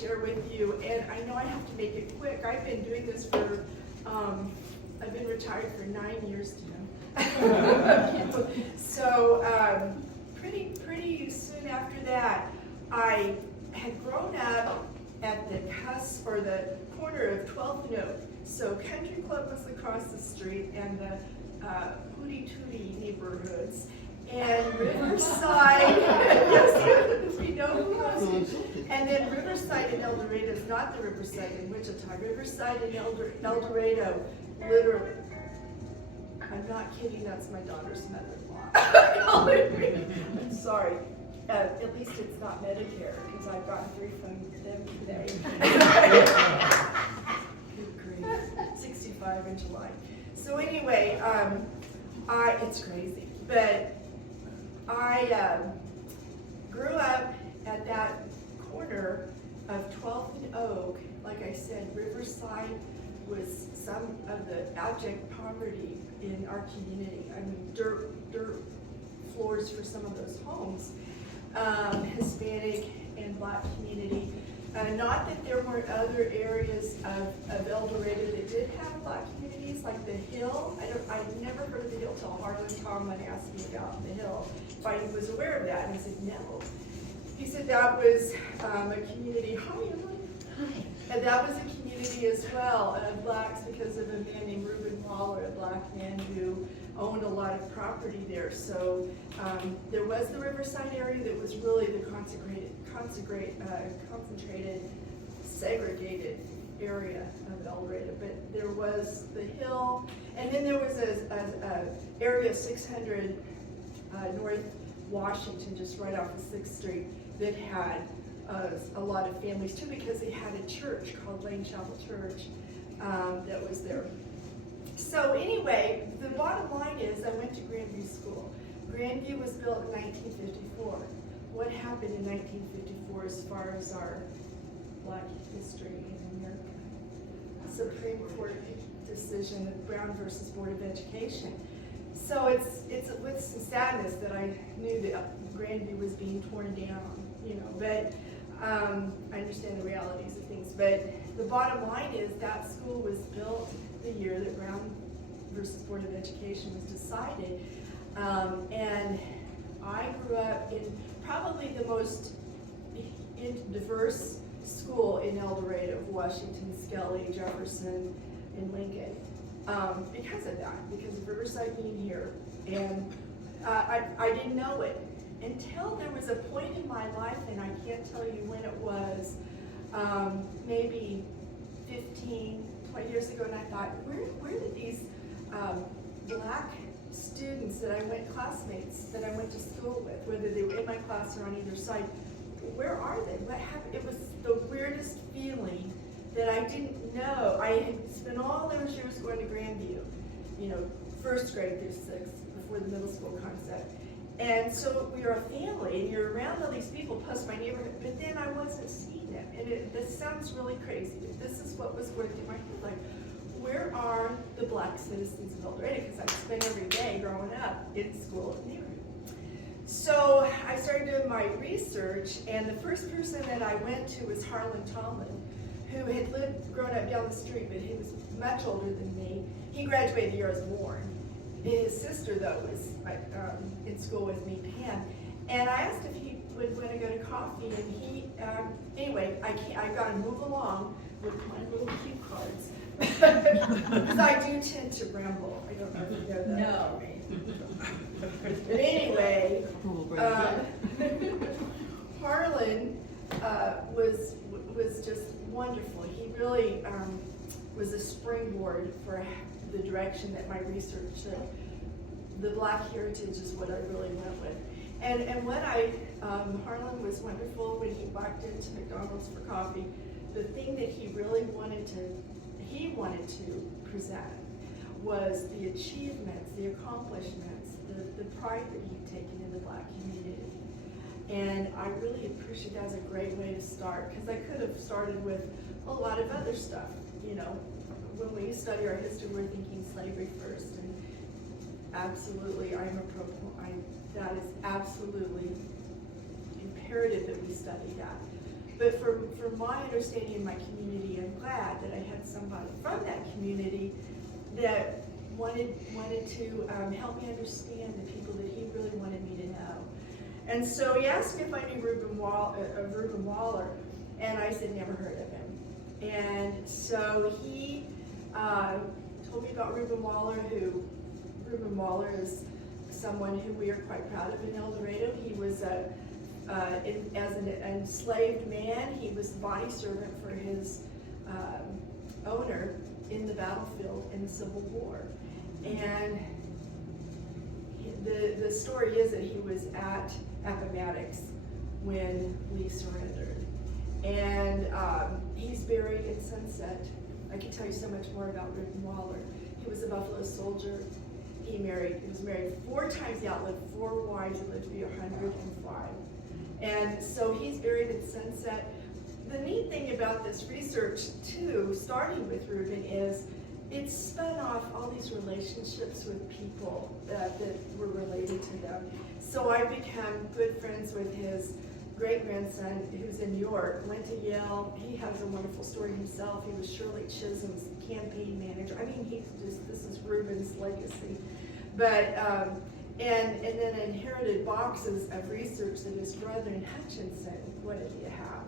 share with you, and I know I have to make it quick. I've been doing this for, I've been retired for 9 years now. So pretty soon after that, I had grown up at the cusp or the corner of 12th and Oak. So Country Club was across the street, and the Hootie Tootie neighborhoods, and Riverside, yes, we know who knows. And then Riverside and El Dorado is not the Riverside in Wichita. Riverside and El Dorado, literally, I'm not kidding, that's my daughter's mother-in-law. I'm sorry. At least it's not Medicare, because I've gotten 3 from them today. Good grief. 65 in July. So anyway, it's crazy, but I grew up at that corner of 12th and Oak. Like I said, Riverside was some of the abject poverty in our community. I mean, dirt floors for some of those homes. Hispanic and Black community. Not that there weren't other areas of El Dorado that did have Black communities, like the Hill. I'd never heard of the Hill till Harlan Tomlin asked me about the Hill, if I was aware of that, and I said no. He said that was a community. Hi, Emily. Hi. And that was a community as well of Blacks because of a man named Reuben Waller, a Black man who owned a lot of property there. So there was the Riverside area that was really the concentrated, segregated area of El Dorado. But there was the Hill, and then there was a area of 600 North Washington, just right off of 6th Street, that had a lot of families too, because they had a church called Lane Chapel Church that was there. So anyway, the bottom line is I went to Grandview School. Grandview was built in 1954. What happened in 1954 as far as our Black history in America? Supreme Court decision of Brown versus Board of Education. So it's with some sadness that I knew that Grandview was being torn down, but I understand the realities of things. But the bottom line is that school was built the year that Brown versus Board of Education was decided. And I grew up in probably the most diverse school in El Dorado, Washington, Skelly, Jefferson, and Lincoln. Because of that, because of Riverside being here. And I didn't know it until there was a point in my life, and I can't tell you when it was, maybe 15, 20 years ago, and I thought, where did these Black students classmates that I went to school with, whether they were in my class or on either side, where are they? What happened? It was the weirdest feeling that I didn't know. I had spent all those years going to Grandview, 1st grade through 6th, before the middle school concept. And so we were a family, and you're around all these people, plus my neighborhood, but then I wasn't seeing them. And this sounds really crazy, but this is what was going through my head, like, where are the Black citizens of El Dorado? Because I spent every day growing up in school in the neighborhood. So I started doing my research, and the first person that I went to was Harlan Tomlin, who had grown up down the street, but he was much older than me. He graduated the year I was born. His sister, though, was in school with me, Pam. And I asked if he would want to go to coffee, and he, anyway, I got to move along with my little cue cards. Because I do tend to ramble. I don't know if you know that. No. But anyway, Harlan was just wonderful. He really was a springboard for the direction that my research took. The Black heritage is what I really went with. And what Harlan was wonderful when he walked into McDonald's for coffee. The thing that he really wanted to present was the achievements, the accomplishments, the pride that he'd taken in the Black community. And I really appreciate that as a great way to start, because I could have started with a lot of other stuff. When we study our history, we're thinking slavery first, and absolutely, that is absolutely imperative that we study that. But from my understanding in my community, I'm glad that I had somebody from that community that wanted to help me understand the people that he really wanted me to know. And so he asked me if I knew Reuben Waller, and I said never heard of him. And so he told me about Reuben Waller, Reuben Waller is someone who we are quite proud of in El Dorado. He was as an enslaved man, he was the body servant for his owner in the battlefield in the Civil War. And the story is that he was at Appomattox when Lee surrendered. And he's buried in Sunset. I can tell you so much more about Reuben Waller. He was a Buffalo soldier. He was married 4 times. He outlived 4 wives. He lived to be 105. And so he's buried in Sunset. The neat thing about this research, too, starting with Reuben, is it spun off all these relationships with people that were related to them. So I've become good friends with his great-grandson, who's in New York, went to Yale. He has a wonderful story himself. He was Shirley Chisholm's campaign manager. I mean, this is Reuben's legacy. But, and then inherited boxes of research that his brother in Hutchinson wanted me to have.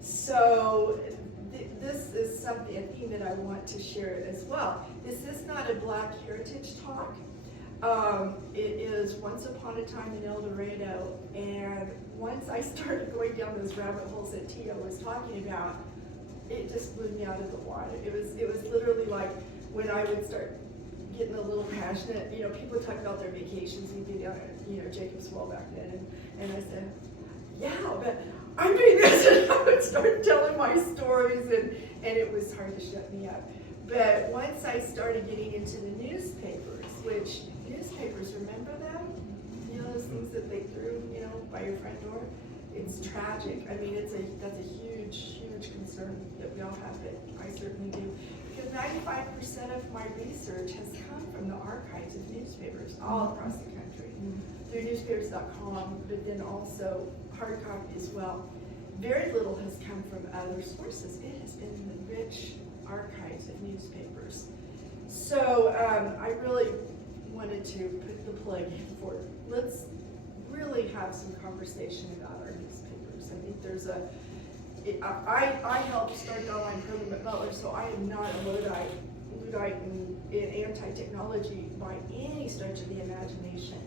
So this is a theme that I want to share as well. This is not a Black Heritage talk. It is once upon a time in El Dorado, and once I started going down those rabbit holes that Tia was talking about, it just blew me out of the water. It was literally like when I would start getting a little passionate, people would talk about their vacations. We'd be down at, Jacob's Well back then, and I said, yeah, but I'm doing this, and I would start telling my stories, and it was hard to shut me up. But once I started getting into the newspapers, which newspapers, remember them? Those things that they threw, by your front door? It's tragic. I mean, that's a huge, huge concern that we all have, but I certainly do. Because 95% of my research has come from the archives of newspapers all across the country, through newspapers.com, but then also hard copy as well. Very little has come from other sources. It has been the rich archives of newspapers. So I really wanted to put the plug in for, let's really have some conversation about our newspapers. I think there's I helped start the online program at Butler, so I am not a Luddite in anti-technology by any stretch of the imagination.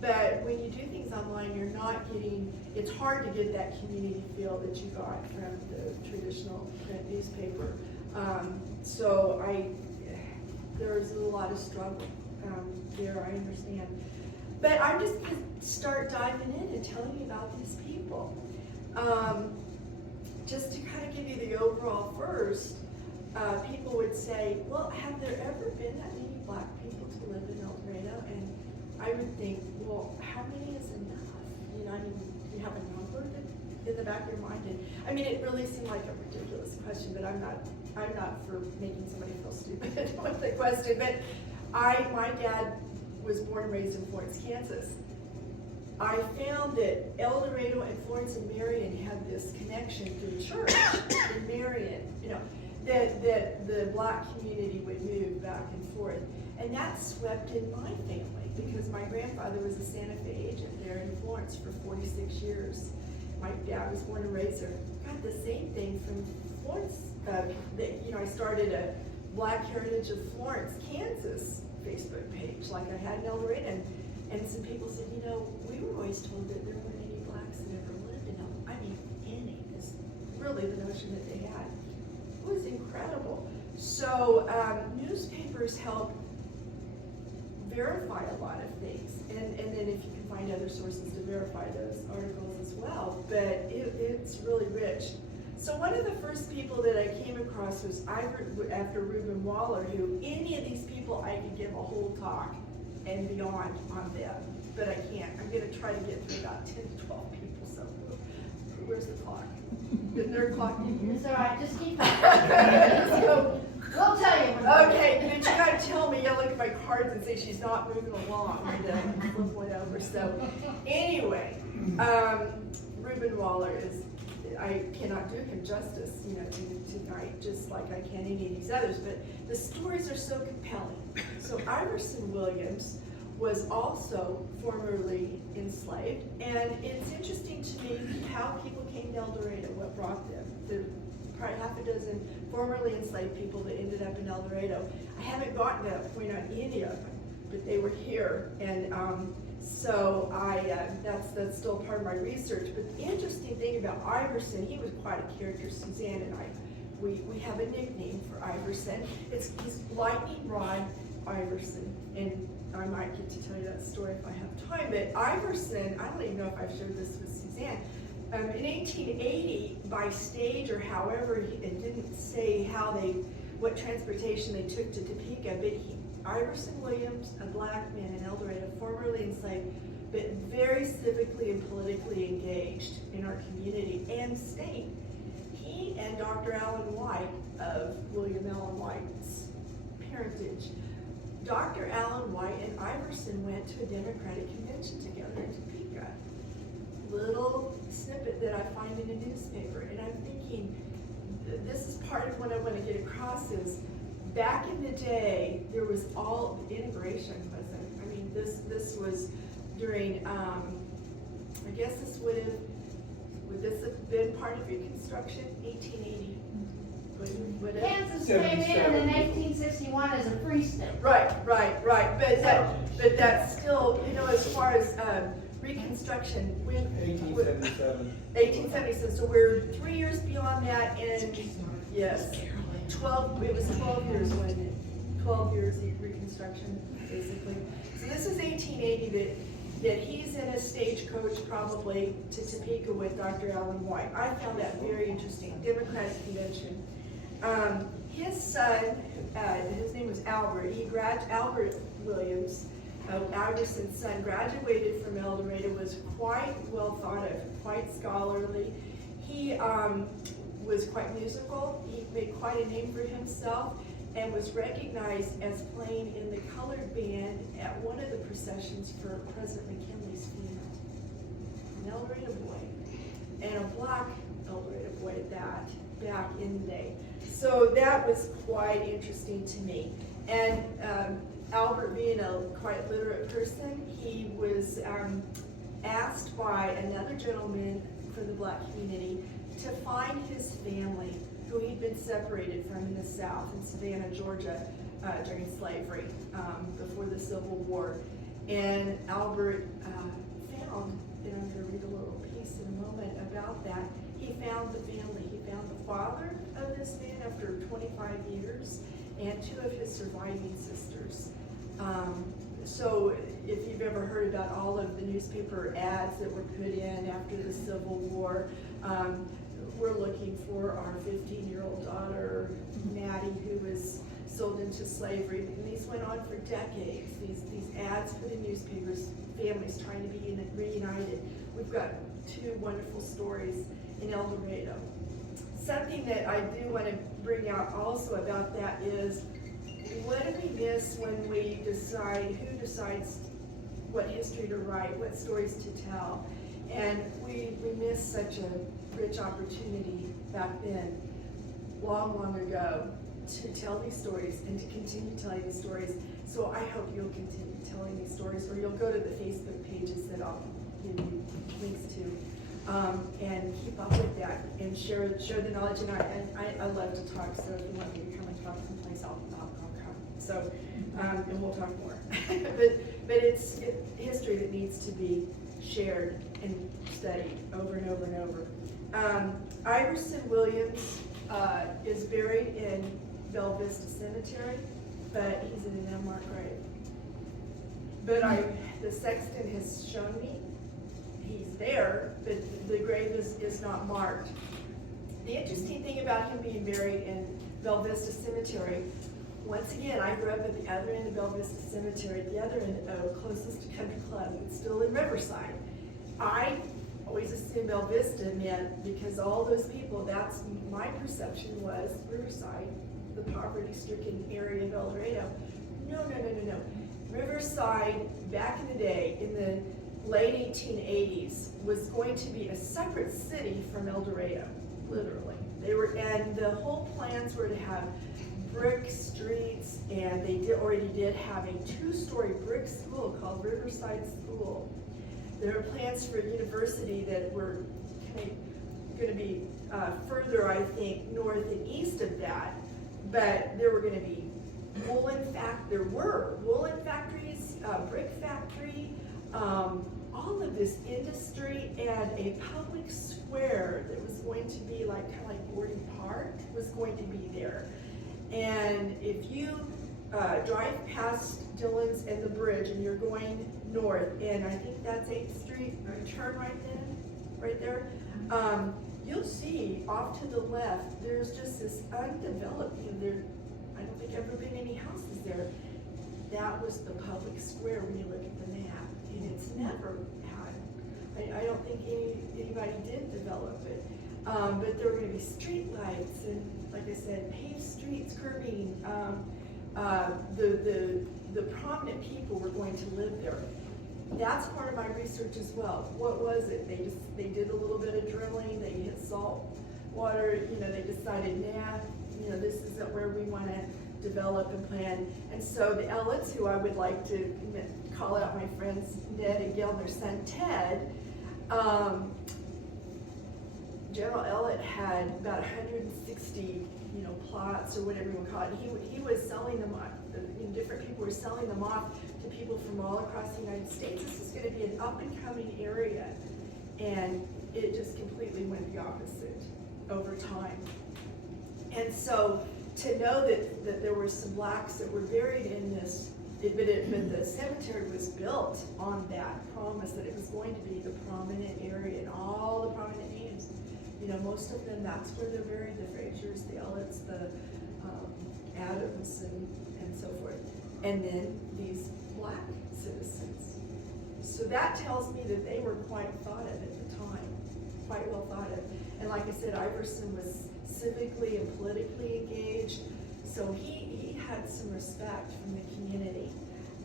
But when you do things online, you're not getting, it's hard to get that community feel that you got from the traditional print newspaper. So there's a lot of struggle there, I understand. But I'm just going to start diving in and telling you about these people. Just to kind of give you the overall first, people would say, well, have there ever been that many Black people to live in El Dorado? And I would think, well, how many is enough? You have a number in the back of your mind. And it really seemed like a ridiculous question, but I'm not for making somebody feel stupid with the question. But my dad was born and raised in Florence, Kansas. I found that El Dorado and Florence and Marion had this connection through church in Marion, that the Black community would move back and forth. And that swept in my family because my grandfather was a Santa Fe agent there in Florence for 46 years. My dad was born and raised there. Got the same thing from Florence. I started a Black Heritage of Florence, Kansas Facebook page like I had in El Dorado. And some people said, we were always told that there weren't any Blacks that ever lived in El Dorado. Any is really the notion that they had. It was incredible. So newspapers help verify a lot of things. And then if you can find other sources to verify those articles as well. But it's really rich. So one of the first people that I came across was after Reuben Waller, who any of these people I could give a whole talk and beyond on them, but I can't. I'm going to try to get through about 10 to 12 people, so where's the clock? Isn't there a clock in here? It's all right, just keep talking. We'll tell you. Okay, but you got to tell me, look at my cards and say she's not moving along, and flip one over. So anyway, Reuben Waller is, I cannot do him justice, tonight, just like I can any of these others, but the stories are so compelling. So Iverson Williams was also formerly enslaved, and it's interesting to me how people came to El Dorado, what brought them. There are probably half a dozen formerly enslaved people that ended up in El Dorado. I haven't gotten to that point on any of them, but they were here, and so that's still part of my research. But the interesting thing about Iverson, he was quite a character. Suzanne and I, we have a nickname for Iverson. He's Lightning Rod Iverson, and I might get to tell you that story if I have time. But Iverson, I don't even know if I've shared this with Suzanne. In 1880, by stage or however, it didn't say what transportation they took to Topeka, but Iverson Williams, a black man in El Dorado, formerly enslaved, but very civically and politically engaged in our community and state. He and Dr. Allen White of William Allen White's parentage. Dr. Allen White and Iverson went to a Democratic convention together in Topeka. Little snippet that I find in a newspaper, and I'm thinking, this is part of what I want to get across is, back in the day, there was all integration wasn't. I mean, this was during. I guess would this have been part of Reconstruction? 1880. Would it? Kansas came in 1861 as a free state. Right. But that's still, as far as Reconstruction, when 1877. 1877. So we're 3 years beyond that, and yes. 12, it was 12 years when 12 years of Reconstruction, basically. So this is 1880 that he's in a stagecoach probably to Topeka with Dr. Allen White. I found that very interesting. Democratic convention. His son, his name was Albert. Albert Williams, Iverson's son, graduated from El Dorado, was quite well thought of, quite scholarly. He was quite musical. He made quite a name for himself and was recognized as playing in the colored band at one of the processions for President McKinley's funeral. An El Dorado boy, and a black El Dorado boy at that, back in the day. So that was quite interesting to me. And Albert, being a quite literate person, he was asked by another gentleman from the black community to find his family who he'd been separated from in the South, in Savannah, Georgia, during slavery, before the Civil War. And Albert found, and I'm going to read a little piece in a moment about that, he found the family. He found the father of this man after 25 years, and two of his surviving sisters. So if you've ever heard about all of the newspaper ads that were put in after the Civil War, we're looking for our 15-year-old daughter, Maddie, who was sold into slavery. And these went on for decades. These ads put in newspapers, families trying to be reunited. We've got two wonderful stories in El Dorado. Something that I do want to bring out also about that is, what do we miss when we decide, who decides what history to write, what stories to tell? And we miss such a rich opportunity back then, long ago, to tell these stories and to continue telling these stories. So I hope you'll continue telling these stories, or you'll go to the Facebook pages that I'll give you links to, and keep up with that and share the knowledge. And I love to talk, so if you want me to come and talk someplace, I'll come. So, and we'll talk more. but it's history that needs to be shared and studied over and over and over. Iverson Williams is buried in Bella Vista Cemetery, but he's in an unmarked grave. But the sexton has shown me he's there, but the grave is not marked. The interesting thing about him being buried in Bella Vista Cemetery, once again, I grew up at the other end of Bella Vista Cemetery, at the other end, closest to Country Club. It's still in Riverside. I always assumed Bella Vista meant, because all those people, that's my perception was Riverside, the poverty-stricken area of El Dorado. No. Riverside, back in the day, in the late 1880s, was going to be a separate city from El Dorado, literally. And the whole plans were to have brick streets, and they already did have a 2-story brick school called Riverside School. There were plans for a university that were going to be further, I think, north and east of that, but there were going to be there were woolen factories, brick factory, all of this industry, and a public square that was going to be kind of like Gordon Park was going to be there. And if you drive past Dillon's and the bridge and you're going north, and I think that's 8th Street, you turn right there, you'll see off to the left, there's just this undeveloped, I don't think ever been any houses there. That was the public square when you look at the map, and it's never had, I don't think anybody did develop it. But there were going to be street lights and, like I said, paved streets, curbing. The prominent people were going to live there. That's part of my research as well. What was it? They did a little bit of drilling. They hit salt water. They decided, this isn't where we want to develop and plan. And so the Elliots, who I would like to call out my friends Ned and Gail, their son Ted. General Elliott had about 160, plots or whatever you want to call it. He was selling them off. Different people were selling them off to people from all across the United States. This is going to be an up-and-coming area, and it just completely went the opposite over time. And so to know that there were some blacks that were buried in this, but the cemetery was built on that promise that it was going to be the prominent area and all the prominent names. Most of them, that's where they're buried, the Frasers, the Elliots, the Adams, and so forth. And then these black citizens. So that tells me that they were quite thought of at the time, quite well thought of. And like I said, Iverson was civically and politically engaged, so he had some respect from the community.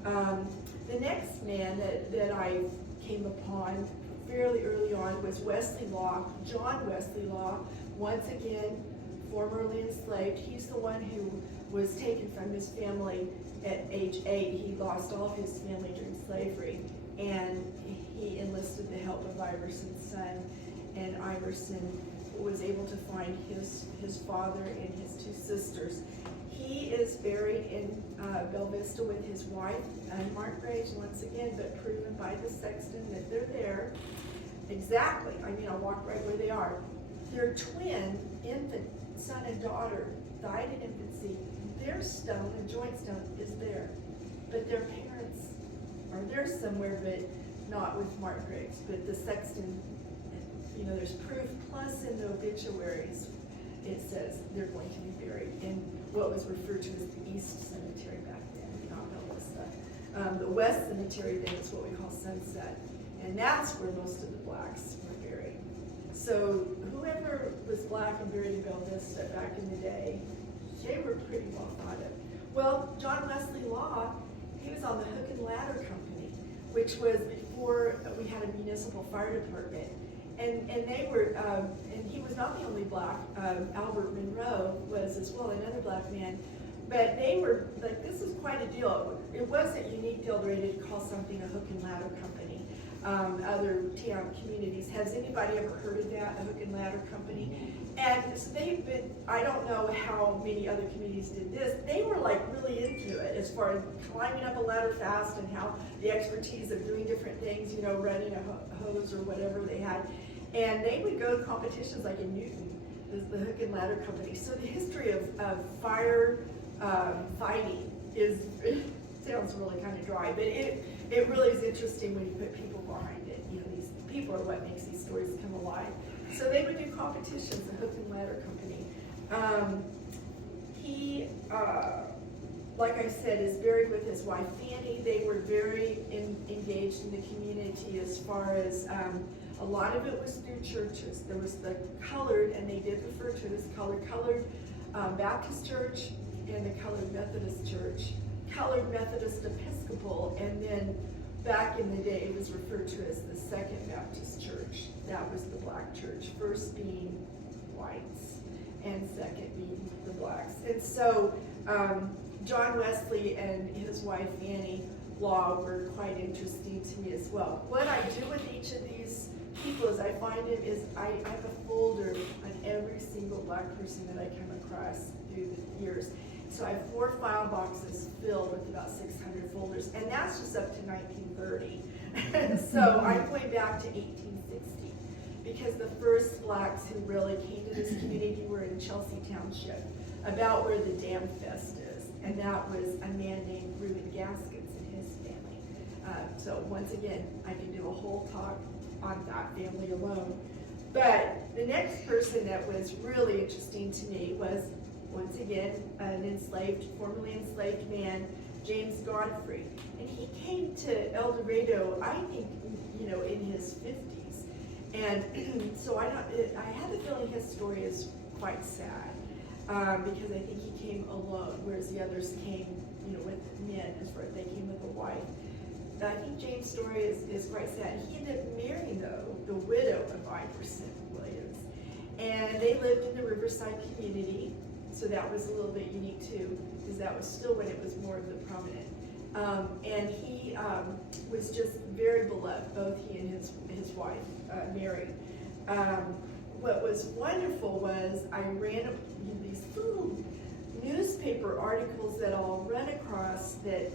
The next man that I came upon fairly early on was Wesley Law, John Wesley Law, once again, formerly enslaved. He's the one who was taken from his family at age 8. He lost all of his family during slavery, and he enlisted the help of Iverson's son, and Iverson was able to find his father and his 2 sisters. He is buried in Bella Vista with his wife, unmarked graves once again, but proven by the sexton that they're there. Exactly, I walked right where they are. Their twin infant, son and daughter, died in infancy. Their stone, a joint stone, is there. But their parents are there somewhere, but not with marked graves. But the sexton, there's proof, plus in the obituaries, it says they're going to be buried in what was referred to as the East Cemetery back then, not Bella Vista. The West Cemetery then is what we call Sunset, and that's where most of the blacks were buried. So whoever was black and buried in Bella Vista back in the day, they were pretty well thought of. Well, John Wesley Law, he was on the Hook and Ladder Company, which was before we had a municipal fire department. And they were, and he was not the only black, Albert Monroe was as well, another black man. But they were, this is quite a deal. It wasn't unique to El Dorado to call something a Hook and Ladder Company. Other town communities, has anybody ever heard of that, a Hook and Ladder Company? And so they've been, I don't know how many other communities did this, they were really into it as far as climbing up a ladder fast and how the expertise of doing different things, running a hose or whatever they had. And they would go to competitions like in Newton, the Hook and Ladder Company. So the history of fire fighting is, it sounds really kind of dry, but it really is interesting when you put people behind it. These people are what makes these stories come alive. So they would do competitions, the Hook and Ladder Company. He, like I said, is buried with his wife Fanny. They were very engaged in the community as far as a lot of it was through churches. There was the colored, and they did refer to it as colored Baptist Church and the Colored Methodist Church, Colored Methodist Episcopal, and then back in the day, it was referred to as the Second Baptist Church. That was the black church, first being whites and second being the blacks. And so John Wesley and his wife Annie Law were quite interesting to me as well. What I do with each of these people is I find it is I have a folder on every single black person that I come across through the years. So I have 4 file boxes filled with about 600 folders, and that's just up to 1930. So I'm going back to 1860 because the first blacks who really came to this community were in Chelsea Township, about where the Dam Fest is, and that was a man named Reuben Gaskins and his family. So once again, I can do a whole talk on that family alone. But the next person that was really interesting to me was, once again, an formerly enslaved man, James Godfrey. And he came to El Dorado, I think, in his 50s. And so I had the feeling his story is quite sad, because I think he came alone, whereas the others came, with men, as far as they came with a wife. I think James' story is quite sad. He ended up marrying, though, the widow of Iverson Williams. And they lived in the Riverside community, so that was a little bit unique too, because that was still when it was more of the prominent. And he was just very beloved, both he and his wife, Mary. What was wonderful was I ran these little newspaper articles that I'll run across that,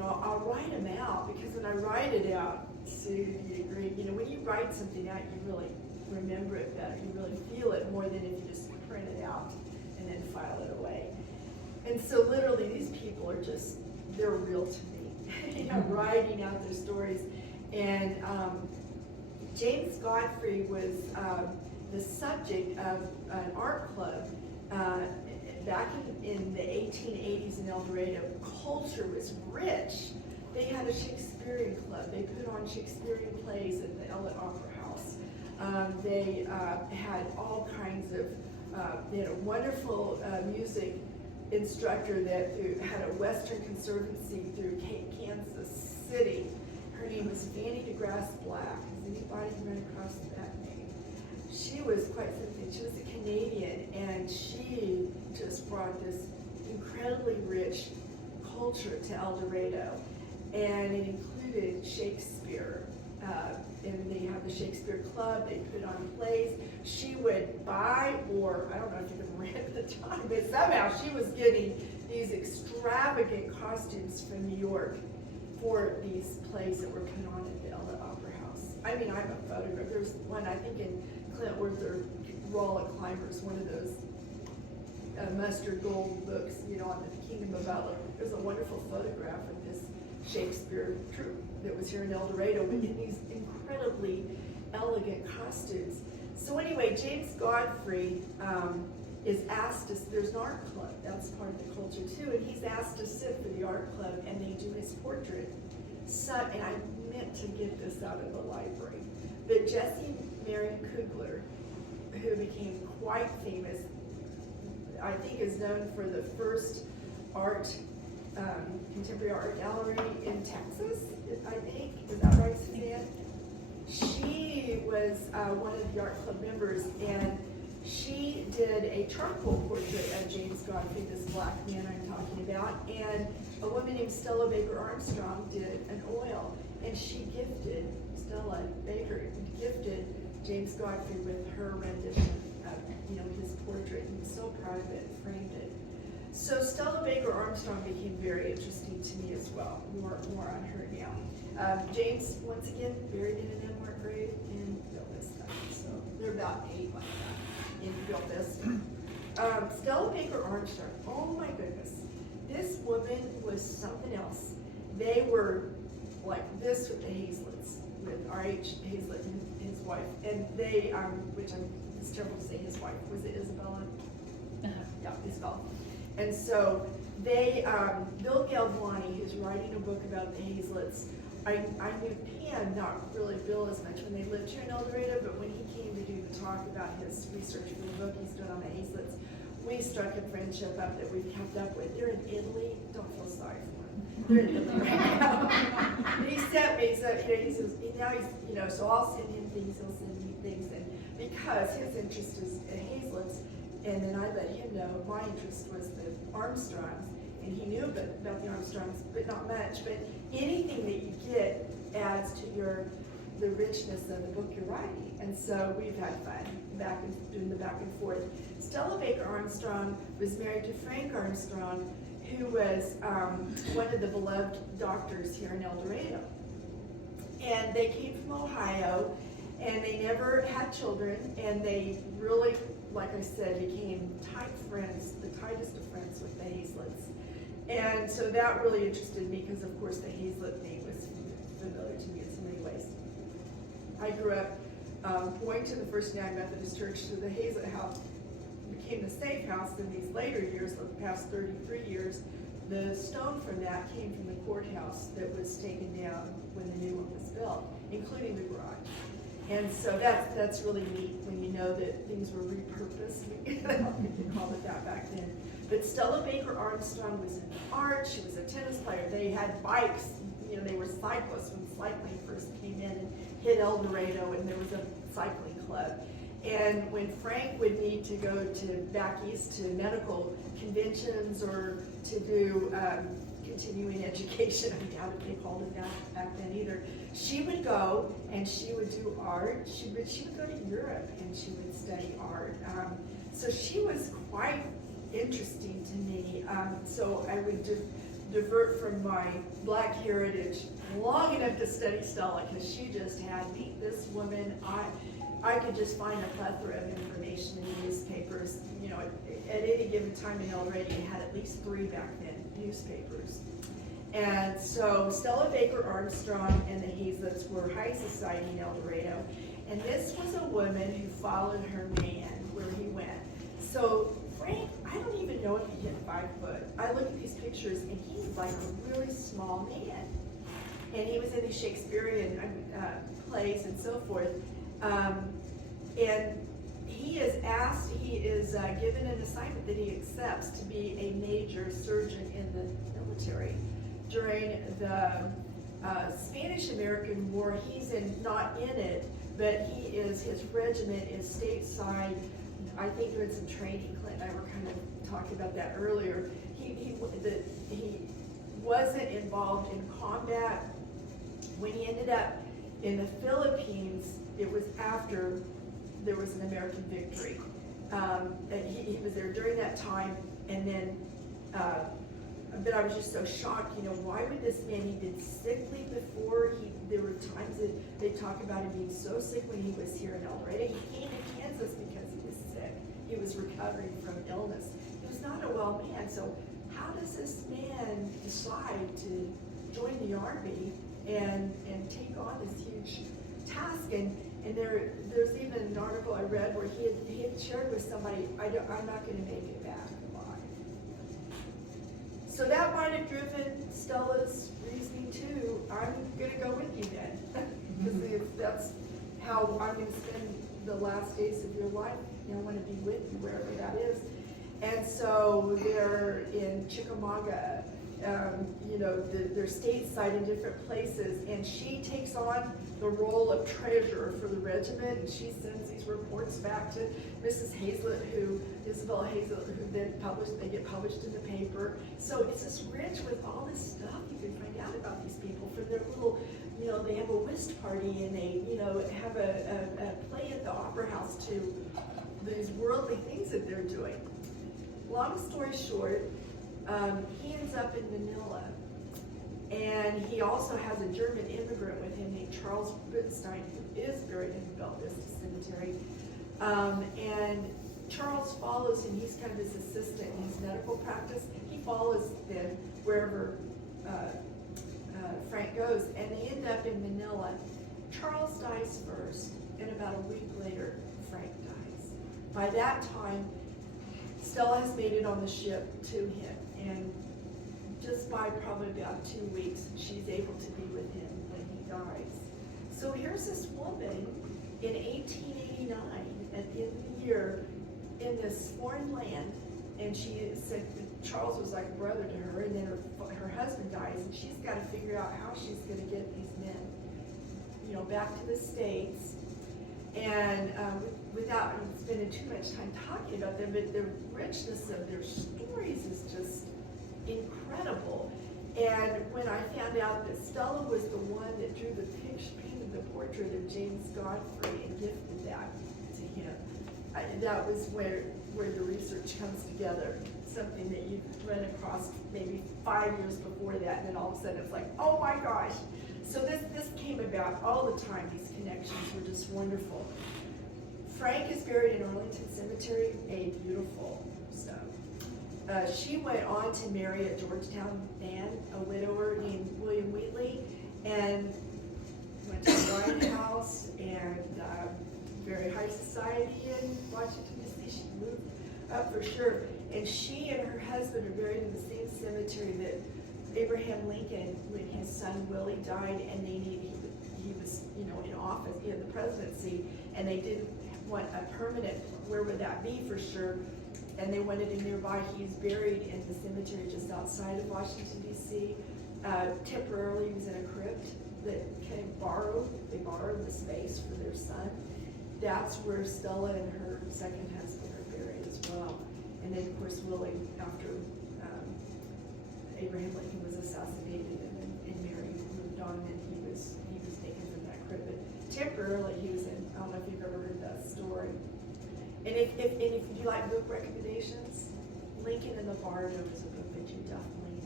I'll write them out, because when I write it out, Sue, do you agree? When you write something out, you really remember it better. You really feel it more than if you just print it out and then file it away. And so literally these people are they're real to me, writing out their stories. And James Godfrey was the subject of an art club back in the 1880s in El Dorado. Culture was rich. They had a Shakespearean club. They put on Shakespearean plays at the Ella Opera House. They had all kinds of, wonderful music instructor that had a Western Conservancy through Kansas City. Her name was Fanny DeGrasse Black. Has anybody run across that name? She was quite something. She was a Canadian, and she just brought this incredibly rich culture to El Dorado, and it included Shakespeare. And they have the Shakespeare Club. They put on plays. She would buy, or I don't know if you can rent at the time, but somehow she was getting these extravagant costumes from New York for these plays that were put on at the Ella Opera House. I mean, I have a photograph. There's one, I think, in Clintworth or Rolla Climbers, one of those mustard gold books, on the Kingdom of Butler. There's a wonderful photograph of this Shakespeare troupe that was here in El Dorado, but in these incredibly elegant costumes. So anyway, James Godfrey is asked to, there's an art club, that's part of the culture too, and he's asked to sit for the art club, and they do his portrait. So, and I meant to get this out of the library, but Jessie Mary Kugler, who became quite famous, I think is known for the first contemporary art gallery in Texas, I think. Is that right, Suzanne? She was one of the art club members, and she did a charcoal portrait of James Godfrey, this black man I'm talking about, and a woman named Stella Baker Armstrong did an oil, and Stella Baker gifted James Godfrey with her rendition of his portrait, and was so proud of it and framed it. So Stella Baker Armstrong became very interesting to me as well. More on her now. James, once again, buried in an unmarked grave in Bill Vista. So they're about 8 like that in Bill Vista. Stella Baker Armstrong, oh my goodness. This woman was something else. They were like this with the Hazlets, with R.H. Hazlett and his wife. And they, it's terrible to say his wife, was it Isabella? Yeah, Isabella. And so they, Bill Galvani, who's writing a book about the Hazlets, I knew Pam, not really Bill as much when they lived here in El Dorado, but when he came to do the talk about his research for the book he's done on the Hazlets, we struck a friendship up that we've kept up with. They're in Italy, don't feel sorry for them. They're in Italy right now. And he sent me, so he says, now he's, so I'll send him things, he'll send me things, and because his interest is Hazelitz, and then I let him know my interest was the Armstrongs, and he knew about the Armstrongs, but not much. But anything that you get adds to the richness of the book you're writing, and so we've had fun doing the back and forth. Stella Baker Armstrong was married to Frank Armstrong, who was one of the beloved doctors here in El Dorado. And they came from Ohio, and they never had children, and they really, like I said, became tight friends, the tightest of friends with the Hazlitts. And so that really interested me because, of course, the Hazlitt name was familiar to me in so many ways. I grew up going to the First United Methodist Church, so the Hazlitt house became the safe house in these later years, the past 33 years. The stone from that came from the courthouse that was taken down when the new one was built, including the garage. And so that's really neat when you know that things were repurposed. We could call it that back then. But Stella Baker Armstrong was in art. She was a tennis player. They had bikes. They were cyclists when cycling first came in and hit El Dorado, and there was a cycling club. And when Frank would need to go back east to medical conventions or to do continuing education, I doubt if they called it that back then either, she would go and she would do art. She would go to Europe and she would study art. So she was quite interesting to me. So I would divert from my Black heritage long enough to study Stella, because she just had me. This woman, I could just find a plethora of information in the newspapers. At any given time in El Dorado, you had at least 3 back then, newspapers. And so Stella Baker Armstrong and the Hazlitts were high society in El Dorado. And this was a woman who followed her man where he went. So Frank, I don't even know if he hit 5 foot. I look at these pictures and he was like a really small man. And he was in these Shakespearean plays and so forth. And he is given an assignment that he accepts to be a major surgeon in the military. During the Spanish-American War, he's not in it, but his regiment is stateside. I think doing some training. Clint and I were kind of talking about that earlier. He wasn't involved in combat. When he ended up in the Philippines, it was after there was an American victory. And he was there during that time, and then, but I was just so shocked, why would this man, he'd been sickly before, there were times that they talk about him being so sick when he was here in El Dorado. He came to Kansas because he was sick. He was recovering from illness. He was not a well man, so how does this man decide to join the Army and take on this huge task? And there's even an article I read where he had shared with somebody, I'm not going to make it back alive. So that might have driven Stella's reasoning too. I'm going to go with you then, because if that's how I'm going to spend the last days of your life, I want to be with you wherever that is. And so they're in Chickamauga, they're stateside in different places, and she takes on the role of treasurer for the regiment, and she sends these reports back to Mrs. Hazlitt, Isabel Hazlitt, who then they get published in the paper. So it's just rich with all this stuff you can find out about these people from their little, they have a whist party, and they, have a play at the Opera House to these worldly things that they're doing. Long story short, he ends up in Manila, and he also has a German immigrant with him named Charles Rubinstein, who is buried in the Belle Vista Cemetery. And Charles follows him. He's kind of his assistant in his medical practice. He follows them wherever Frank goes, and they end up in Manila. Charles dies first, and about a week later, Frank dies. By that time, Stella has made it on the ship to him, and just by probably about 2 weeks, she's able to be with him when he dies. So here's this woman in 1889, at the end of the year, in this foreign land, and she said that Charles was like a brother to her, and then her husband dies, and she's got to figure out how she's going to get these men, you know, back to the States. And without spending too much time talking about them, but the richness of their stories is just incredible. And when I found out that Stella was the one that drew the picture, painted the portrait of James Godfrey and gifted that to him, that was where the research comes together. Something that you run across maybe 5 years before that, and then all of a sudden it's like, oh my gosh. So this came about all the time. These connections were just wonderful. Frank is buried in Arlington Cemetery, a beautiful stone. She went on to marry a Georgetown man, a widower named William Wheatley, and went to the White House and very high society in Washington, D.C. She moved up for sure. And she and her husband are buried in the same cemetery that Abraham Lincoln, when his son Willie died, and he was, you know, in office, in the presidency, and they didn't want a permanent, where would that be for sure? And they wanted it nearby. He's buried in the cemetery just outside of Washington, D.C. Temporarily, he was in a crypt that they borrowed the space for their son. That's where Stella and her second husband are buried as well. And then, of course, Willie, after Abraham Lincoln was assassinated, and Mary moved on, and he was taken from that crypt. But temporarily, he was in. I don't know if you've ever heard that story. And if you like book recommendations, Lincoln and the Bardo is a book that you definitely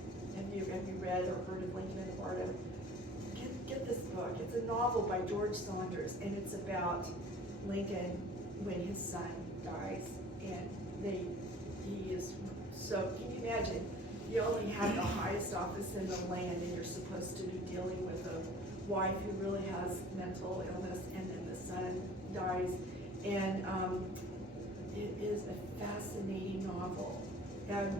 have you read or heard of Lincoln and the Bardo? Get this book. It's a novel by George Saunders, and it's about Lincoln when his son dies, and he is so. Can you imagine? You only have the highest office in the land, and you're supposed to be dealing with a wife who really has mental illness, and then the son dies, and it is a fascinating novel.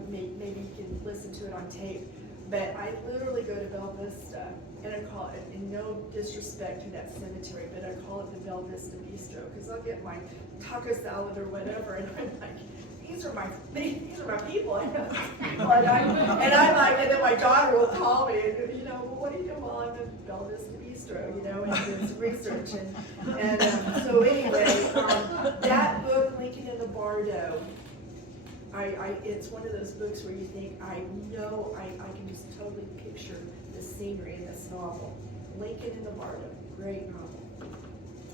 Maybe you can listen to it on tape, but I literally go to Bella Vista, and I call it, in no disrespect to that cemetery, but I call it the Bella Vista Bistro, because I'll get my taco salad or whatever, and I'm like, these are my people. I know these people, and I'm like, and then my daughter will call me, and you know, well, what do you do? Well, I'm at Bella Vista Bistro, you know, and doing some research, and so anyway, that book, Lincoln and the Bardo. It's one of those books where you think, I know I can just totally picture the scenery in this novel. Lincoln and the Bardo, great novel.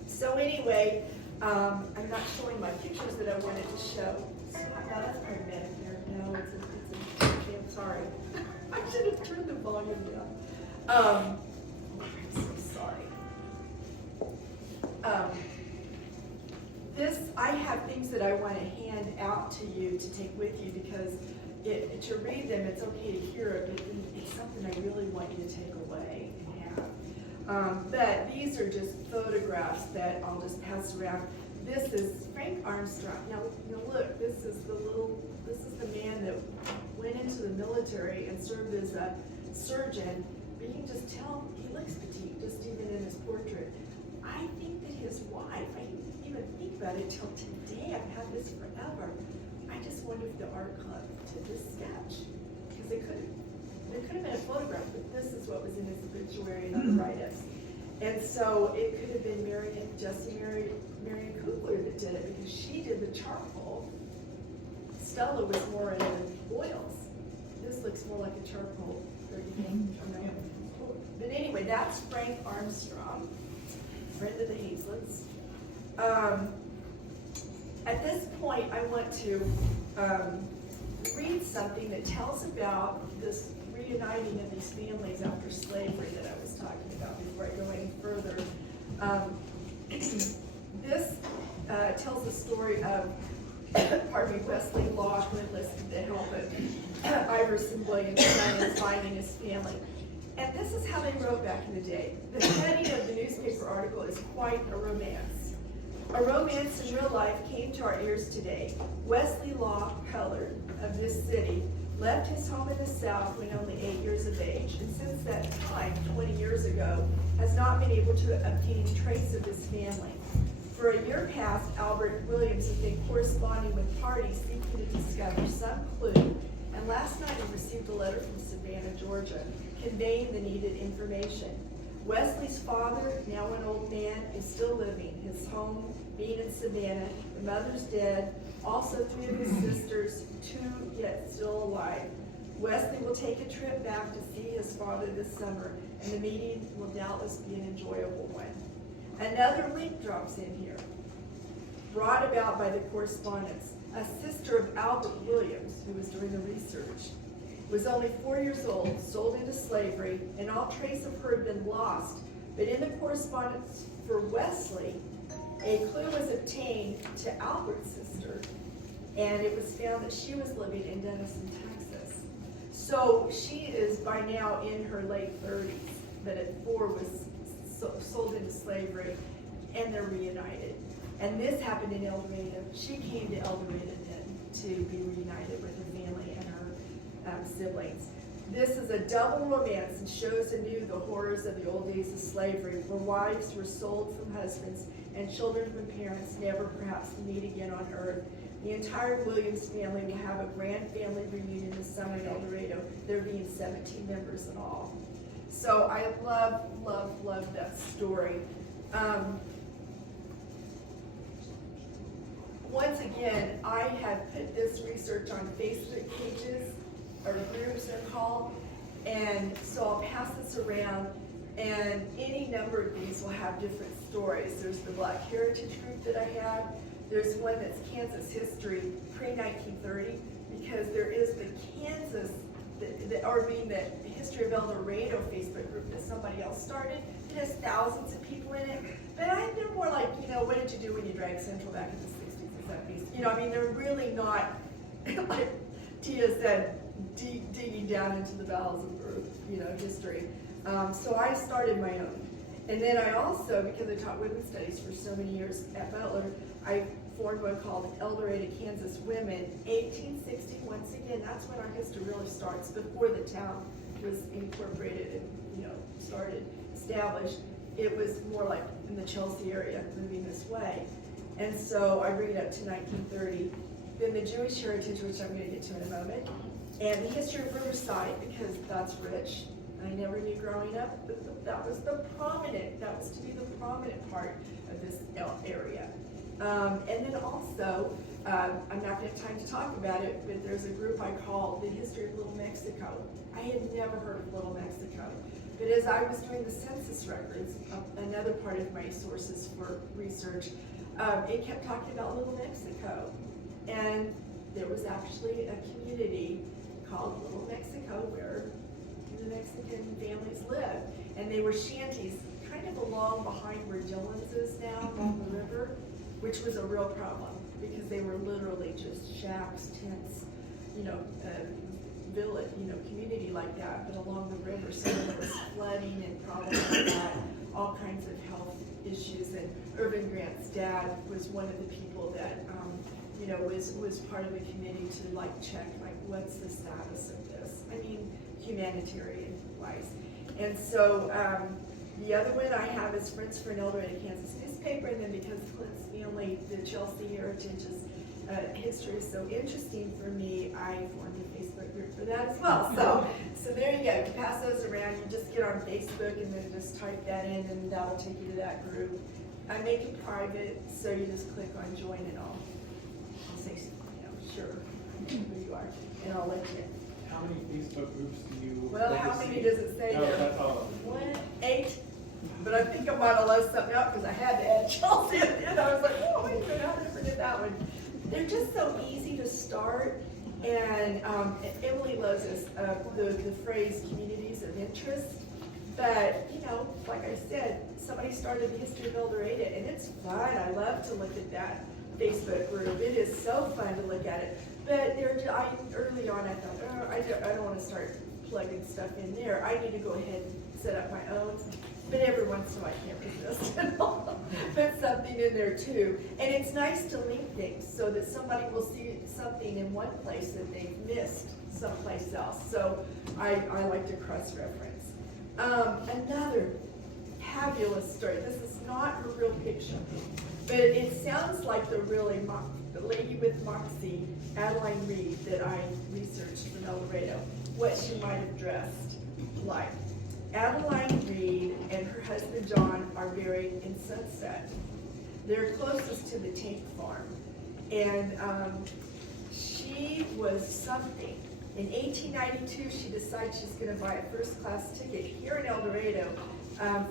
So anyway, I'm not showing my pictures that I wanted to show. So I got a paramedic here. No, it's okay, I'm sorry. I should have turned the volume down. I'm so sorry. I have things that I want to hand out to you to take with you, because to read them, it's okay to hear it, but it's something I really want you to take away and have. But these are just photographs that I'll just pass around. This is Frank Armstrong. Now look, this is the man that went into the military and served as a surgeon, but you can just tell he looks petite, just even in his portrait. I think that his wife, I didn't even think about it till today, I've had this forever. I just wonder if the art club did this sketch, because there could have been a photograph, but this is what was in his obituary and other write-ups. And so it could have been Marion Kugler that did it, because she did the charcoal. Stella was more in the oils. This looks more like a charcoal. But anyway, that's Frank Armstrong, friend of the Hazlets. At this point, I want to read something that tells about this reuniting of these families after slavery that I was talking about before I go any further. This tells the story of, Wesley Law, who enlisted to help Iverson Williams in finding his family. And this is how they wrote back in the day. The heading of the newspaper article is quite a romance. A romance in real life came to our ears today. Wesley Law, colored, of this city, left his home in the South when only 8 years of age, and since that time, 20 years ago, has not been able to obtain trace of his family. For a year past, Albert Williams has been corresponding with parties seeking to discover some clue, and last night he received a letter from Savannah, Georgia, conveying the needed information. Wesley's father, now an old man, is still living, his home being in Savannah. The mother's dead, also 3 of his sisters, 2 yet still alive. Wesley will take a trip back to see his father this summer, and the meeting will doubtless be an enjoyable one. Another link drops in here, brought about by the correspondence. A sister of Albert Williams, who was doing the research, was only 4 years old, sold into slavery, and all trace of her had been lost. But in the correspondence for Wesley, a clue was obtained to Albert's sister, and it was found that she was living in Denison, Texas. So she is by now in her late 30s, but at 4 was sold into slavery, and they're reunited. And this happened in El Dorado. She came to El Dorado then to be reunited with her family and her siblings. This is a double romance and shows anew the horrors of the old days of slavery, where wives were sold from husbands and children from parents, never perhaps to meet again on earth. The entire Williams family will have a grand family reunion this summer in El Dorado, there being 17 members in all. So I love, love, love that story. Once again, I have put this research on Facebook pages, or groups they're called, and so I'll pass this around, and any number of these will have different stories. There's the Black Heritage group that I have. There's one that's Kansas history pre-1930, because there is the Kansas, the History of El Dorado Facebook group that somebody else started. It has thousands of people in it, but they're more like, what did you do when you dragged Central back in the 60s and 70s? They're really not, like Tia said, digging down into the bowels of earth, history. So I started my own. And then I also, because I taught women's studies for so many years at Butler, I formed one called El Dorado, Kansas Women, 1860. Once again, that's when our history really starts, before the town was incorporated and, established. It was more like in the Chelsea area, moving this way. And so I bring it up to 1930. Then the Jewish heritage, which I'm going to get to in a moment, and the history of Riverside, because that's rich. I never knew growing up, but that was to be the prominent part of this area. And then also, I'm not going to have time to talk about it, but there's a group I call the History of Little Mexico. I had never heard of Little Mexico. But as I was doing the census records, another part of my sources for research, it kept talking about Little Mexico. And there was actually a community called Little Mexico where the Mexican families lived. And they were shanties kind of along behind where Dillon's is now, along the river, which was a real problem because they were literally just shacks, tents, village, community like that, but along the river. So there was flooding and problems like that, all kinds of health issues. And Irvin Grant's dad was one of the people that, was part of the committee to check, what's the status of this? I mean, humanitarian wise. And so the other one I have is Friends for an El Dorado, Kansas newspaper, and then because Clint's family, the Chelsea heritage history is so interesting for me, I formed a Facebook group for that as well. So there you go. You pass those around, you just get on Facebook and then just type that in, and that'll take you to that group. I make it private, so you just click on join and I'll say, sure, who you are, and I'll let you in. How many Facebook groups do you? Well, how many does it say No, there? that's all. 1, 8. But I think I might have left something out because I had to add Chelsea at the end. I was like, oh, wait a minute, I forget that one. They're just so easy to start. And Emily loves this, the phrase communities of interest. But, like I said, somebody started the History of El Dorado, and it's fun. I love to look at that Facebook group. It is so fun to look at it. But early on, I thought, I don't want to start plugging stuff in there. I need to go ahead and set up my own. But every once in a while, I can't resist and I'll put something in there too. And it's nice to link things so that somebody will see something in one place that they've missed someplace else. So I like to cross-reference. Another fabulous story. This is not her real picture. But it sounds like the lady with Moxie, Adeline Reed, that I researched from El Dorado, what she might have dressed like. Adeline Reed and her husband John are buried in Sunset. They're closest to the tank farm. And she was something. In 1892, she decides she's going to buy a first-class ticket here in El Dorado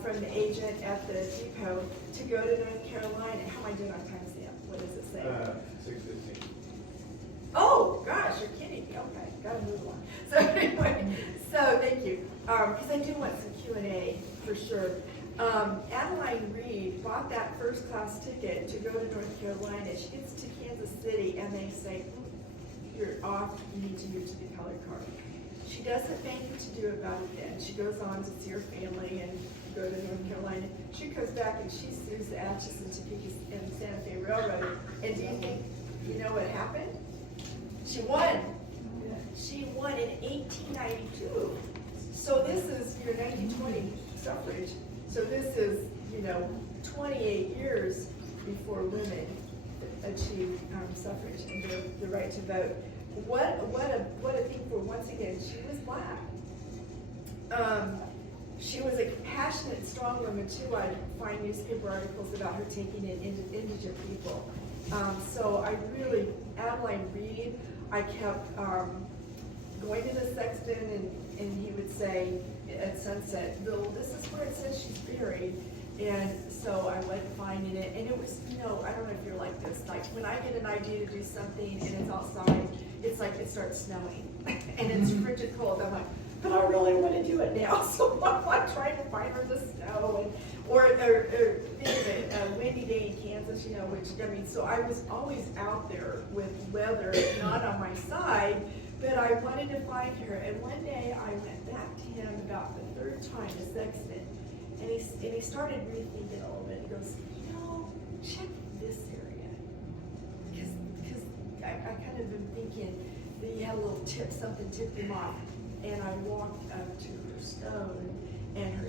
from the agent at the depot to go to North Carolina. How am I doing on time stamp? What does it say? 6:15. Oh, gosh, you're kidding me. Okay, gotta move on. So anyway, so thank you. Because I do want some Q&A for sure. Adeline Reed bought that first-class ticket to go to North Carolina. She gets to Kansas City and they say, you're off, you need to move to the colored car. She doesn't think what to do about it then. She goes on to see her family and go to North Carolina. She comes back and she sues the Atchison, Topeka, and Santa Fe Railroad. And do you think, you know what happened? She won. She won in 1892. So this is your 1920 suffrage. So this is, 28 years before women achieved suffrage and the right to vote. What a thing for, once again, she was black. She was a passionate, strong woman too. I find newspaper articles about her taking in indigent people. So I really, Adeline Reed, I kept going to the sexton and he would say at sunset, Bill, this is where it says she's buried. And so I went finding it, and it was, I don't know if you're like this, like when I get an idea to do something and it's outside, it's like it starts snowing and it's frigid cold. I'm like, but I really want to do it now. So I'm like trying to find her the snow, and or think of it, a windy day in Kansas, so I was always out there with weather not on my side, but I wanted to find her. And one day I went back to him about the third time, the sexton, and he started rethinking a little bit. He goes, check this area. Because I kind of been thinking that he had a little something tipped him off. And I walked up to her stone and her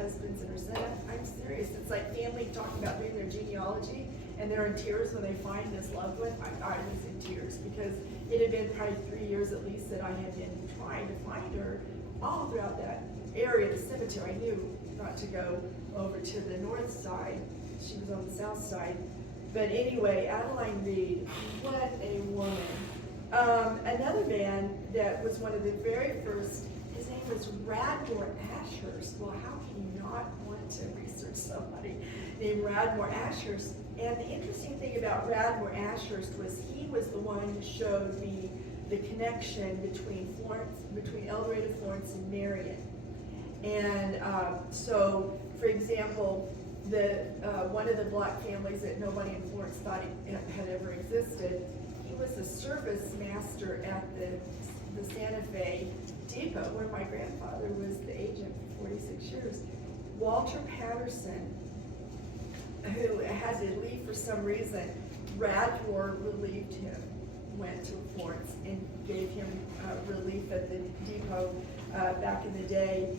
husband's and her son. I'm serious. It's like family talking about doing their genealogy, and they're in tears when they find this loved one. I was in tears because it had been probably 3 years at least that I had been trying to find her all throughout that area, the cemetery. I knew not to go over to the north side. She was on the south side. But anyway, Adeline Reed, what a woman. Another man that was one of the very first, his name was Radmore Ashurst. Well, how can you not want to research somebody named Radmore Ashurst? And the interesting thing about Radmore Ashurst was he was the one who showed me the connection between El Dorado, Florence, and Marion. And so, for example, one of the black families that nobody in Florence thought had ever existed, he was a service master at the Santa Fe depot where my grandfather was the agent for 46 years. Walter Patterson, who had to leave for some reason, Radmore relieved him, went to Florence and gave him relief at the depot back in the day.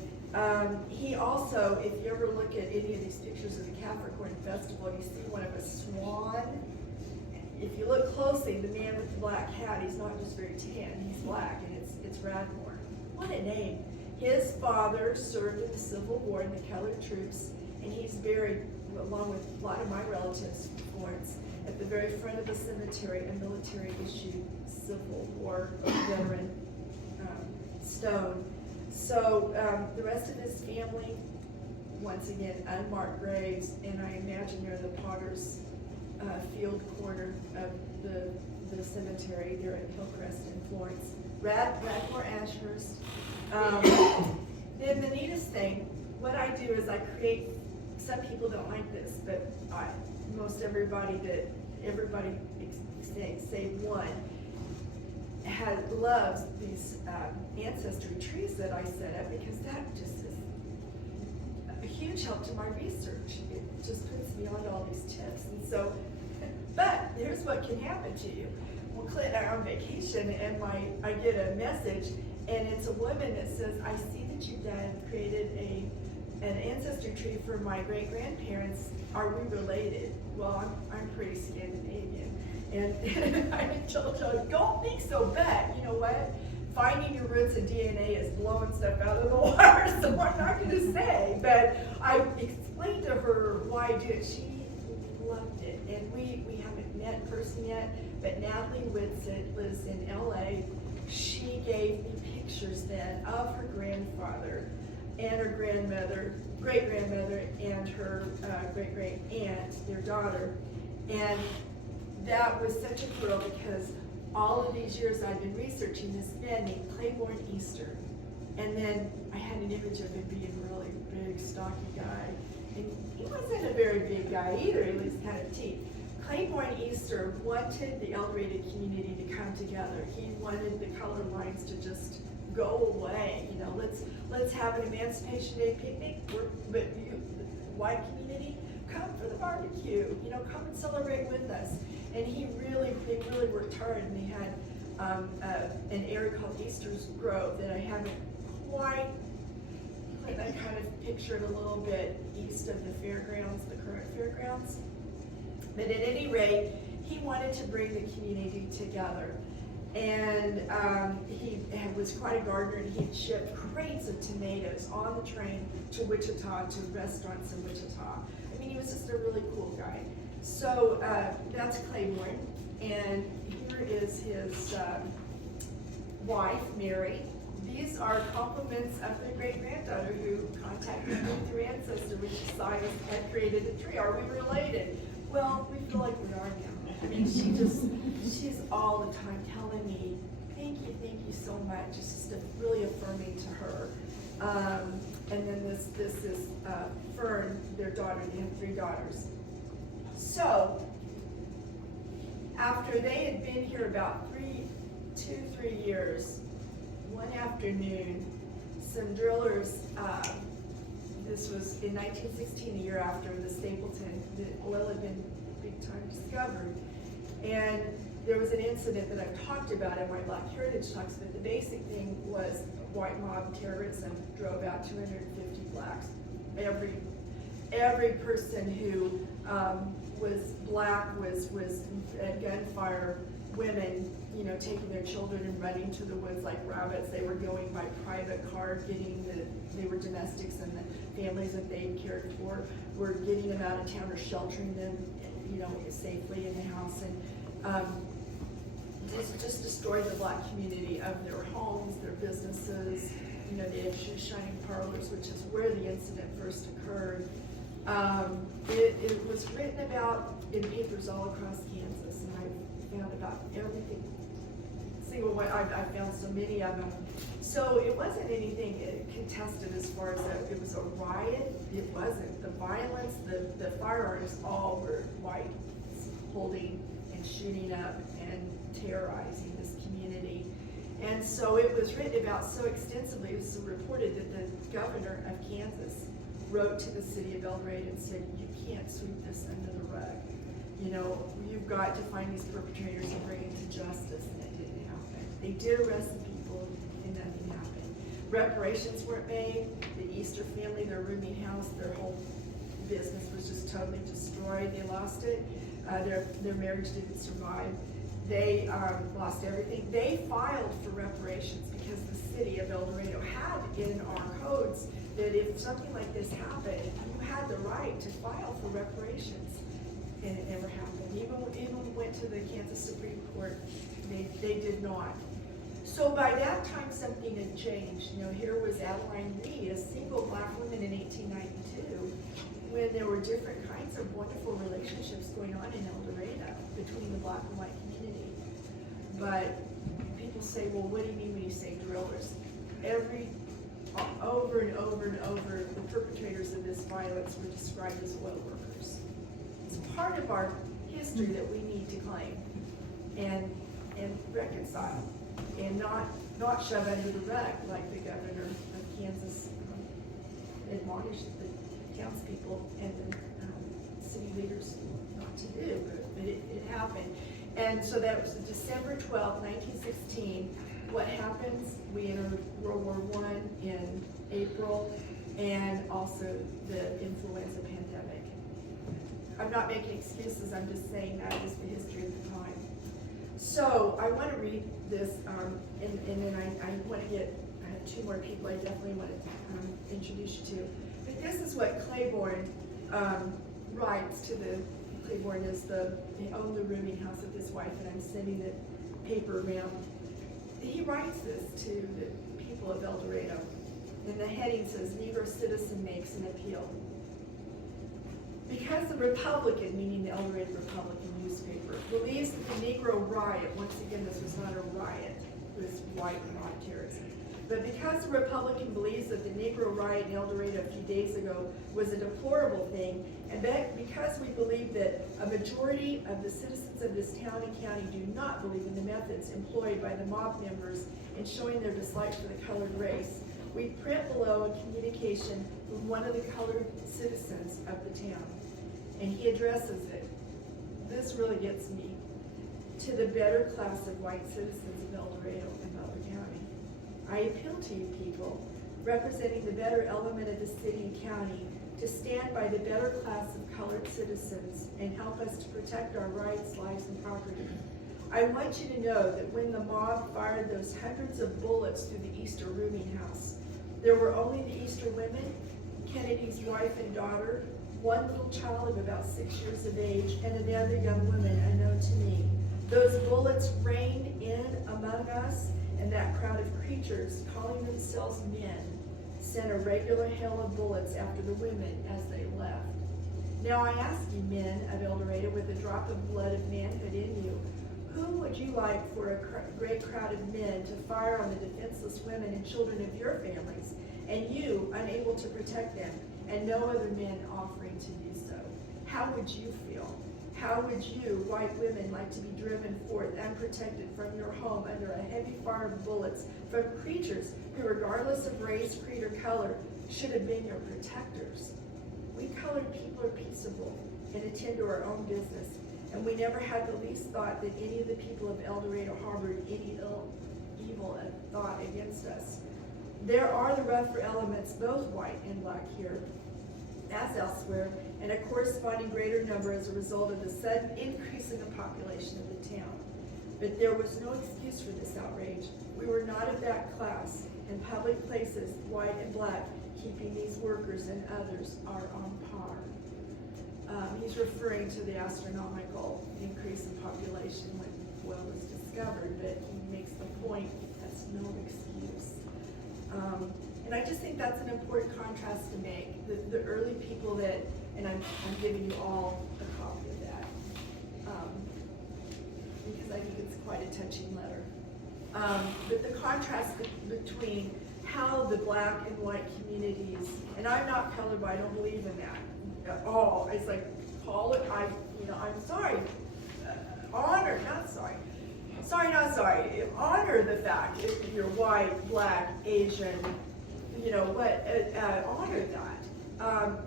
He also, if you ever look at any of these pictures of the Capricorn Festival, you see one of a swan. If you look closely, the man with the black hat, he's not just very tan, he's black, and it's Radmore. What a name. His father served in the Civil War in the colored troops, and he's buried, along with a lot of my relatives from Florence, at the very front of the cemetery, a military-issued Civil War veteran stone. So the rest of his family, once again, unmarked graves, and I imagine they're the Potter's Field corner of the cemetery there at Hillcrest in Florence. Radmore Ashurst. Then the neatest thing, what I do is I create, some people don't like this, but most everybody save one, loves these ancestry trees that I set up, because that just is a huge help to my research. It just puts me on all these tips. And so, but here's what can happen to you. Well, Clint and I are on vacation, and I get a message, and it's a woman that says, I see that your dad created an ancestry tree for my great-grandparents. Are we related? Well, I'm pretty Scandinavian. And I told her, don't think so, but you know what? Finding your roots in DNA is blowing stuff out of the water, so I'm not going to say. But I explained to her why I do it. She loved it. And we haven't met in person yet, but Natalie Whitsitt lives in LA. She gave me pictures then of her grandfather and her grandmother, great-grandmother, and her great-great-aunt, their daughter. And that was such a thrill because all of these years I've been researching this man named Claiborne Easter. And then I had an image of him being a really big, stocky guy. And he wasn't a very big guy either, he was kind of teeth. Claiborne Easter wanted the El Dorado community to come together. He wanted the color lines to just go away. You know, let's have an Emancipation Day picnic, but you, the white community, come for the barbecue. You know, come and celebrate with us. And they really worked hard. And they had an area called Easter's Grove that I haven't quite. I kind of pictured a little bit east of the fairgrounds, the current fairgrounds. But at any rate, he wanted to bring the community together. And he was quite a gardener, and he'd ship crates of tomatoes on the train to Wichita, to restaurants in Wichita. I mean, he was just a really cool guy. So that's Claiborne, and here is his wife, Mary. These are compliments of their great-granddaughter who contacted me through Ancestor, which decided had created a tree. Are we related? Well, we feel like we are now. I mean, she's all the time telling me, thank you so much. It's just really affirming to her. And then this is Fern, their daughter. They have 3 daughters. So, after they had been here about 3 years, one afternoon, some drillers, this was in 1916, a year after the Stapleton, the oil had been big time discovered. And there was an incident that I've talked about in my Black Heritage Talks, but the basic thing was white mob terrorism drove out 250 blacks. Every person who was black was at gunfire. Women, you know, taking their children and running to the woods like rabbits. They were going by private car, they were domestics, and the families that they cared for were getting them out of town or sheltering them, you know, safely in the house. And just destroyed the black community of their homes, their businesses. You know, they had shoe shining parlors, which is where the incident first occurred. It was written about in papers all across Kansas, and I found about everything. Single one, I found so many of them. So it wasn't anything contested as far as it was a riot. It wasn't. The violence, the firearms, all were white, holding and shooting up and terrorizing this community. And so it was written about so extensively. It was reported that the governor of Kansas wrote to the city of El Dorado and said, you can't sweep this under the rug. You know, you've got to find these perpetrators and bring them to justice, and it didn't happen. They did arrest the people, and nothing happened. Reparations weren't made. The Easter family, their rooming house, their whole business was just totally destroyed. They lost it. Their marriage didn't survive. They lost everything. They filed for reparations because the city of El Dorado had in our codes that if something like this happened, you had the right to file for reparations. And it never happened. Even went to the Kansas Supreme Court, they did not. So by that time, something had changed. You know, here was Adeline Reed, a single black woman in 1892, when there were different kinds of wonderful relationships going on in El Dorado between the black and white community. But people say, well, what do you mean when you say drillers? Over and over and over, the perpetrators of this violence were described as oil workers. It's part of our history that we need to claim and reconcile, and not shove under the rug like the governor of Kansas admonished the townspeople and the city leaders not to do, but it happened. And so that was December 12, 1916. What happens? We entered World War I in April. and also the influenza pandemic. I'm not making excuses, I'm just saying that is the history of the time. So I want to read this, and then I want to get, I have two more people I definitely want to introduce you to. But this is what Claiborne writes to the, Claiborne is they own the rooming house of his wife, and I'm sending the paper around. He writes this to the people of El Dorado. And the heading says, Negro citizen makes an appeal. Because the Republican, meaning the El Dorado Republican newspaper, believes that the Negro riot, once again this was not a riot, it was white mob terrorism. But because the Republican believes that the Negro riot in El Dorado a few days ago was a deplorable thing, and that because we believe that a majority of the citizens of this town and county do not believe in the methods employed by the mob members in showing their dislike for the colored race, we print below a communication from one of the colored citizens of the town, and he addresses it. This really gets me. To the better class of white citizens of El Dorado and Butler County. I appeal to you people, representing the better element of the city and county, to stand by the better class of colored citizens and help us to protect our rights, lives, and property. I want you to know that when the mob fired those hundreds of bullets through the Easter rooming house, there were only the Easter women, Kennedy's wife and daughter, one little child of about 6 years of age, and another young woman unknown to me. Those bullets rained in among us, and that crowd of creatures, calling themselves men, sent a regular hail of bullets after the women as they left. Now I ask you, men of El Dorado, with a drop of blood of manhood in you, whom would you like for a great crowd of men to fire on the defenseless women and children of your families, and you unable to protect them, and no other men offering to do so? How would you feel? How would you, white women, like to be driven forth unprotected from your home under a heavy fire of bullets from creatures who, regardless of race, creed, or color, should have been your protectors? We colored people are peaceable and attend to our own business, and we never had the least thought that any of the people of El Dorado harbored any evil thought against us. There are the rougher elements, both white and black here, as elsewhere, and a corresponding greater number as a result of the sudden increase in the population of the town. But there was no excuse for this outrage. We were not of that class. In public places, white and black, keeping these workers and others are on par. He's referring to the astronomical increase in population when oil was discovered, but he makes the point that's no excuse. And I just think that's an important contrast to make. The early people that, and I'm giving you all a copy of that, because I think it's quite a touching letter. But the contrast between how the black and white communities, and I'm not colorblind, I don't believe in that at all. It's like, call it, I'm sorry. Honor, not sorry. Sorry, not sorry. Honor the fact if you're white, black, Asian, honor that.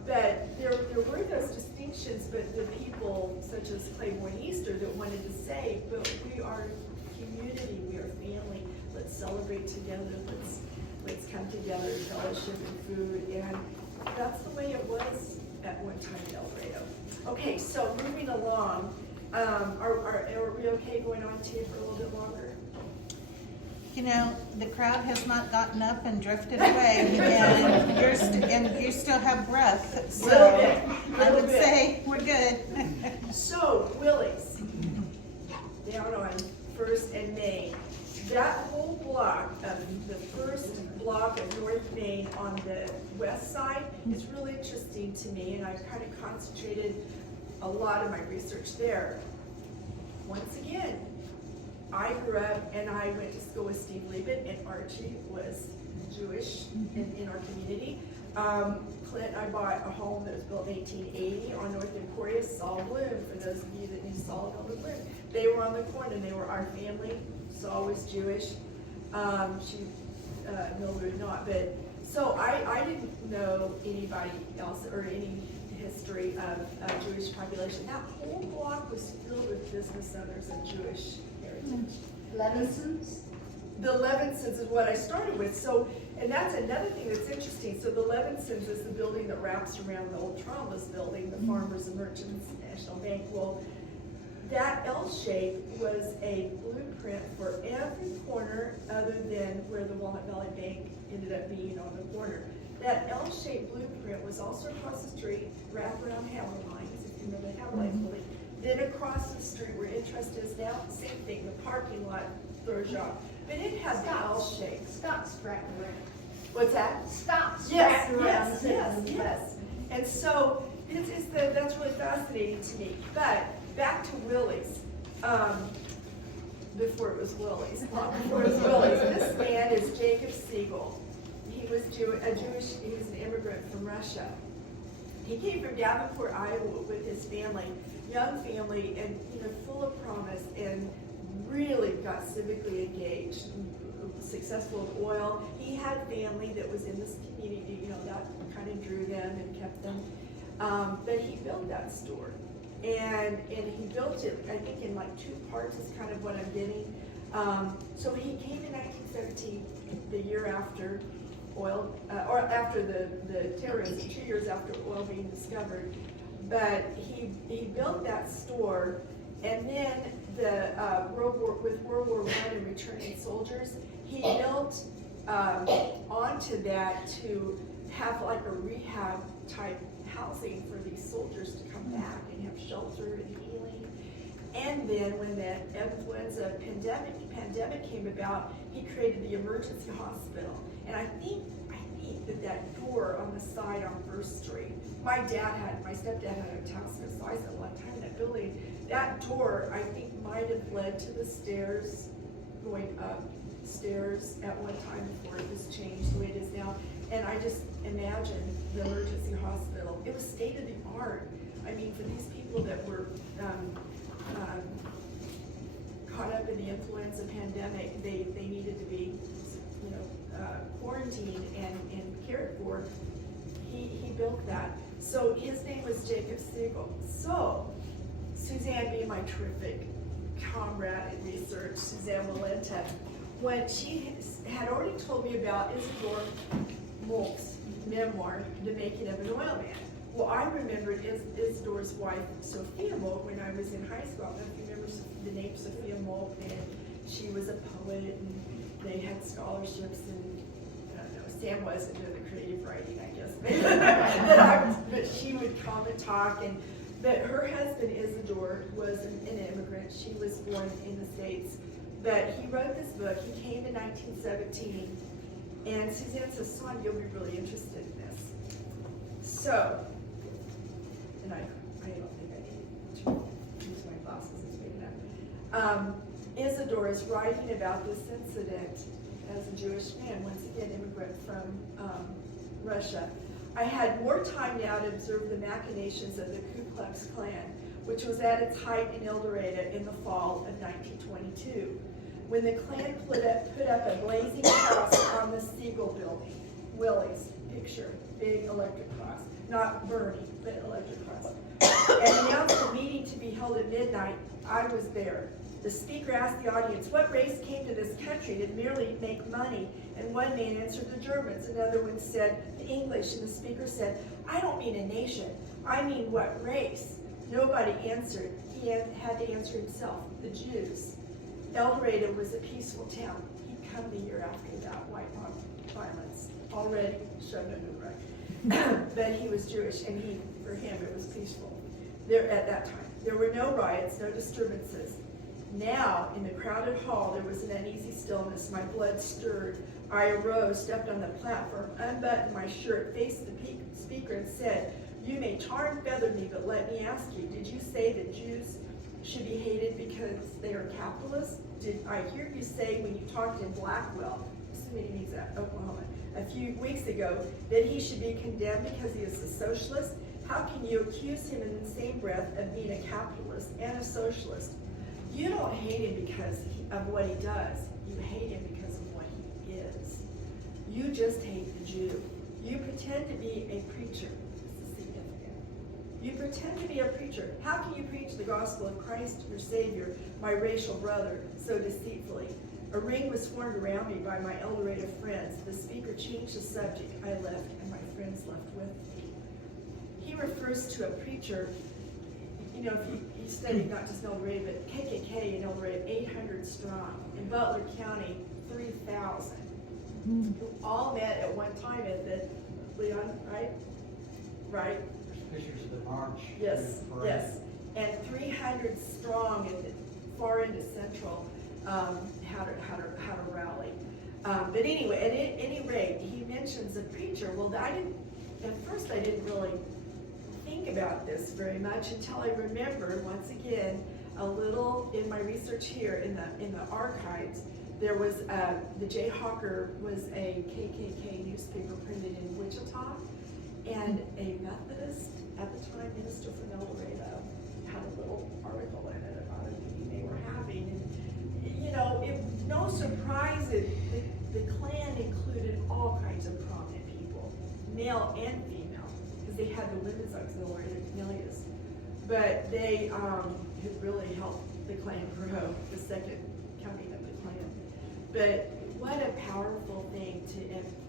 But there were those distinctions, but the people such as Claiborne Easter that wanted to say, but we are community, we are family, let's celebrate together, let's come together, fellowship and food, and that's the way it was at one time in El Dorado. Okay, so moving along, are we okay going on to for a little bit longer? The crowd has not gotten up and drifted away, and you still have breath, so I would say we're good. So, Willie's, down on 1st and Main, that whole block of the first block of North Main on the west side is really interesting to me, and I've kind of concentrated a lot of my research there. Once again, I grew up and I went to school with Steve Liebman, and Archie was Jewish in our community. Clint and I bought a home that was built in 1880 on North Emporia, Saul Bloom, for those of you that knew Saul and Elder Bloom. They were on the corner, and they were our family. Saul was Jewish. Mildred not, but so I didn't know anybody else or any history of Jewish population. That whole block was filled with business owners of Jewish heritage. Levinson's? The Levinsons is what I started with. So And that's another thing that's interesting. So the Levinsons is the building that wraps around the old Traumas building, the Farmers and Merchants National Bank. Well, that L shape was a blueprint for every corner other than where the Walnut Valley Bank ended up being on the corner. That L-shaped blueprint was also across the street, wrapped around Hammer Lines, if you remember the Hammer Lines building. Then across the street where Interest is now, same thing, the parking lot throws you off. But it had the L shape. Stop scrapping around. What's that? Stop Yes, scrapping around. yes. And so that's really fascinating to me. But back to Willie's, before it was Willie's, before it was Willie's. This man is Jacob Siegel. He was he was an immigrant from Russia. He came from Davenport, Iowa with his family, young family, and full of promise, and really got civically engaged, successful in oil. He had family that was in this community, that kind of drew them and kept them. But he built that store. And he built it, I think, in like 2 parts is kind of what I'm getting. So he came in 1917, the year after oil, or after the terrorism, 2 years after oil being discovered. But he built that store, and then with World War I and returning soldiers, he built onto that to have like a rehab type housing for these soldiers to come back and have shelter and healing. And then when the influenza pandemic came about, he created the emergency hospital. And I think that door on the side on First Street, my stepdad had a town so I spent a lot of time in that building. That door, I think, might have led to the stairs, going upstairs at one time before it was changed the way it is now. And I just imagine the emergency hospital. It was state of the art. I mean, for these people that were caught up in the influenza pandemic, they needed to be, quarantined and cared for. He built that. So his name was Jacob Siegel. So Suzanne, being my terrific comrade in research, Suzanne Walenta, when she had already told me about Isidore Molt's memoir, The Making of an Oil Man. Well, I remembered Isidore's wife, Sophia Molt, when I was in high school. I don't know if you remember the name Sophia Molt, and she was a poet, and they had scholarships, and I don't know, Sam wasn't doing the creative writing, I guess, but she would come and talk, but her husband, Isidore, was an immigrant. She was born in the States, but he wrote this book. He came in 1917, and Suzanne says, Son, you'll be really interested in this. So, and I don't think I need to use my glasses, it's big enough. Isidore is writing about this incident as a Jewish man, once again immigrant from Russia. I had more time now to observe the machinations of the Ku Klux Klan, which was at its height in El Dorado in the fall of 1922, when the Klan put up a blazing cross on the Siegel building. Willie's picture, big electric cross, not Bernie, but electric cross. And announced a meeting to be held at midnight. I was there. The speaker asked the audience, what race came to this country to merely make money? And one man answered, the Germans. Another one said, the English. And the speaker said, I don't mean a nation. I mean what race? Nobody answered. He had to answer himself, the Jews. El Dorado was a peaceful town. He'd come the year after that, white mob violence. Already shoved under the rug. But he was Jewish, and for him, it was peaceful. There at that time. There were no riots, no disturbances. Now, in the crowded hall, there was an uneasy stillness. My blood stirred. I arose, stepped on the platform, unbuttoned my shirt, faced the speaker, and said, you may tar and feather me, but let me ask you, did you say that Jews should be hated because they are capitalists? Did I hear you say when you talked in Blackwell, assuming he means Oklahoma, a few weeks ago, that he should be condemned because he is a socialist? How can you accuse him in the same breath of being a capitalist and a socialist? You don't hate him because of what he does. You hate him because of what he is. You just hate the Jew. You pretend to be a preacher. This is significant. You pretend to be a preacher. How can you preach the gospel of Christ, your Savior, my racial brother, so deceitfully? A ring was formed around me by my El Dorado friends. The speaker changed the subject. I left, and my friends left with me. He refers to a preacher, you know, if he studied not just El Dorado, but KKK in El Dorado, 800 strong. In Butler County, 3,000. Who all met at one time at the, Leon, right? Right? There's pictures of the march. Yes, and the parade. yes. And 300 strong and far into Central, how to rally. But anyway, at any rate, he mentions a preacher. Well, at first I didn't really think about this very much until I remembered, once again, a little in my research here in the archives. There was, the Jayhawker was a KKK newspaper printed in Wichita, and a Methodist, at the time, minister from El Dorado, had a little article in it about a meeting they were having. And, you know, no surprise that the Klan included all kinds of prominent people, male and female, because they had the women's auxiliary, the Cornelius. But they had really helped the Klan grow, the second coming of the Klan. But what a powerful thing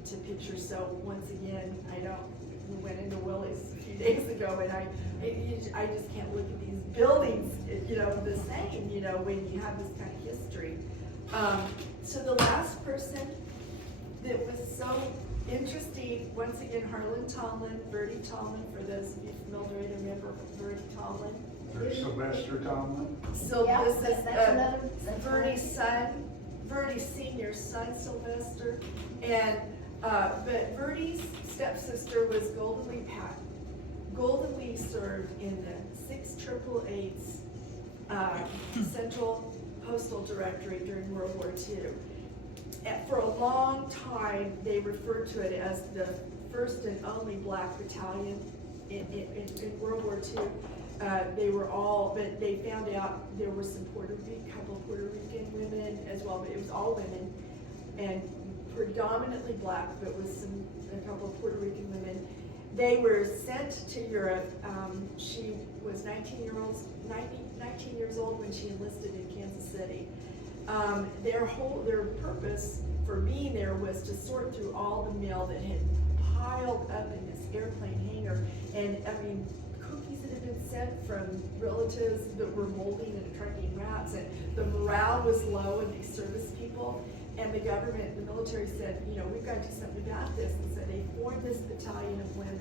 to picture. So once again, we went into Willie's a few days ago, and I just can't look at these buildings, you know, the same, you know, when you have this kind of history. So the last person that was so interesting, once again, Harlan Tomlin, Bertie Tomlin, for those of you familiar, remember Bertie Tomlin? There's Sylvester Tomlin. So Yeah, this is that's another. Bertie's son, Bertie Senior's son, Sylvester, and but Bertie's stepsister was Golden Lee Patton. Golden Lee served in the 688's Central Postal Directory during World War II. And for a long time, they referred to it as the first and only black battalion in World War II. They were all, but they found out there were some couple of Puerto Rican women as well, but it was all women, and predominantly black, but with a couple of Puerto Rican women. They were sent to Europe. She was 19 years old when she enlisted in Kansas City. Their purpose for being there was to sort through all the mail that had piled up in this airplane hangar, and I mean, cookies that had been sent from relatives that were molding and attracting rats, and the morale was low in these service people. And the government, the military said, you know, we've got to do something about this. And so they formed this battalion of women,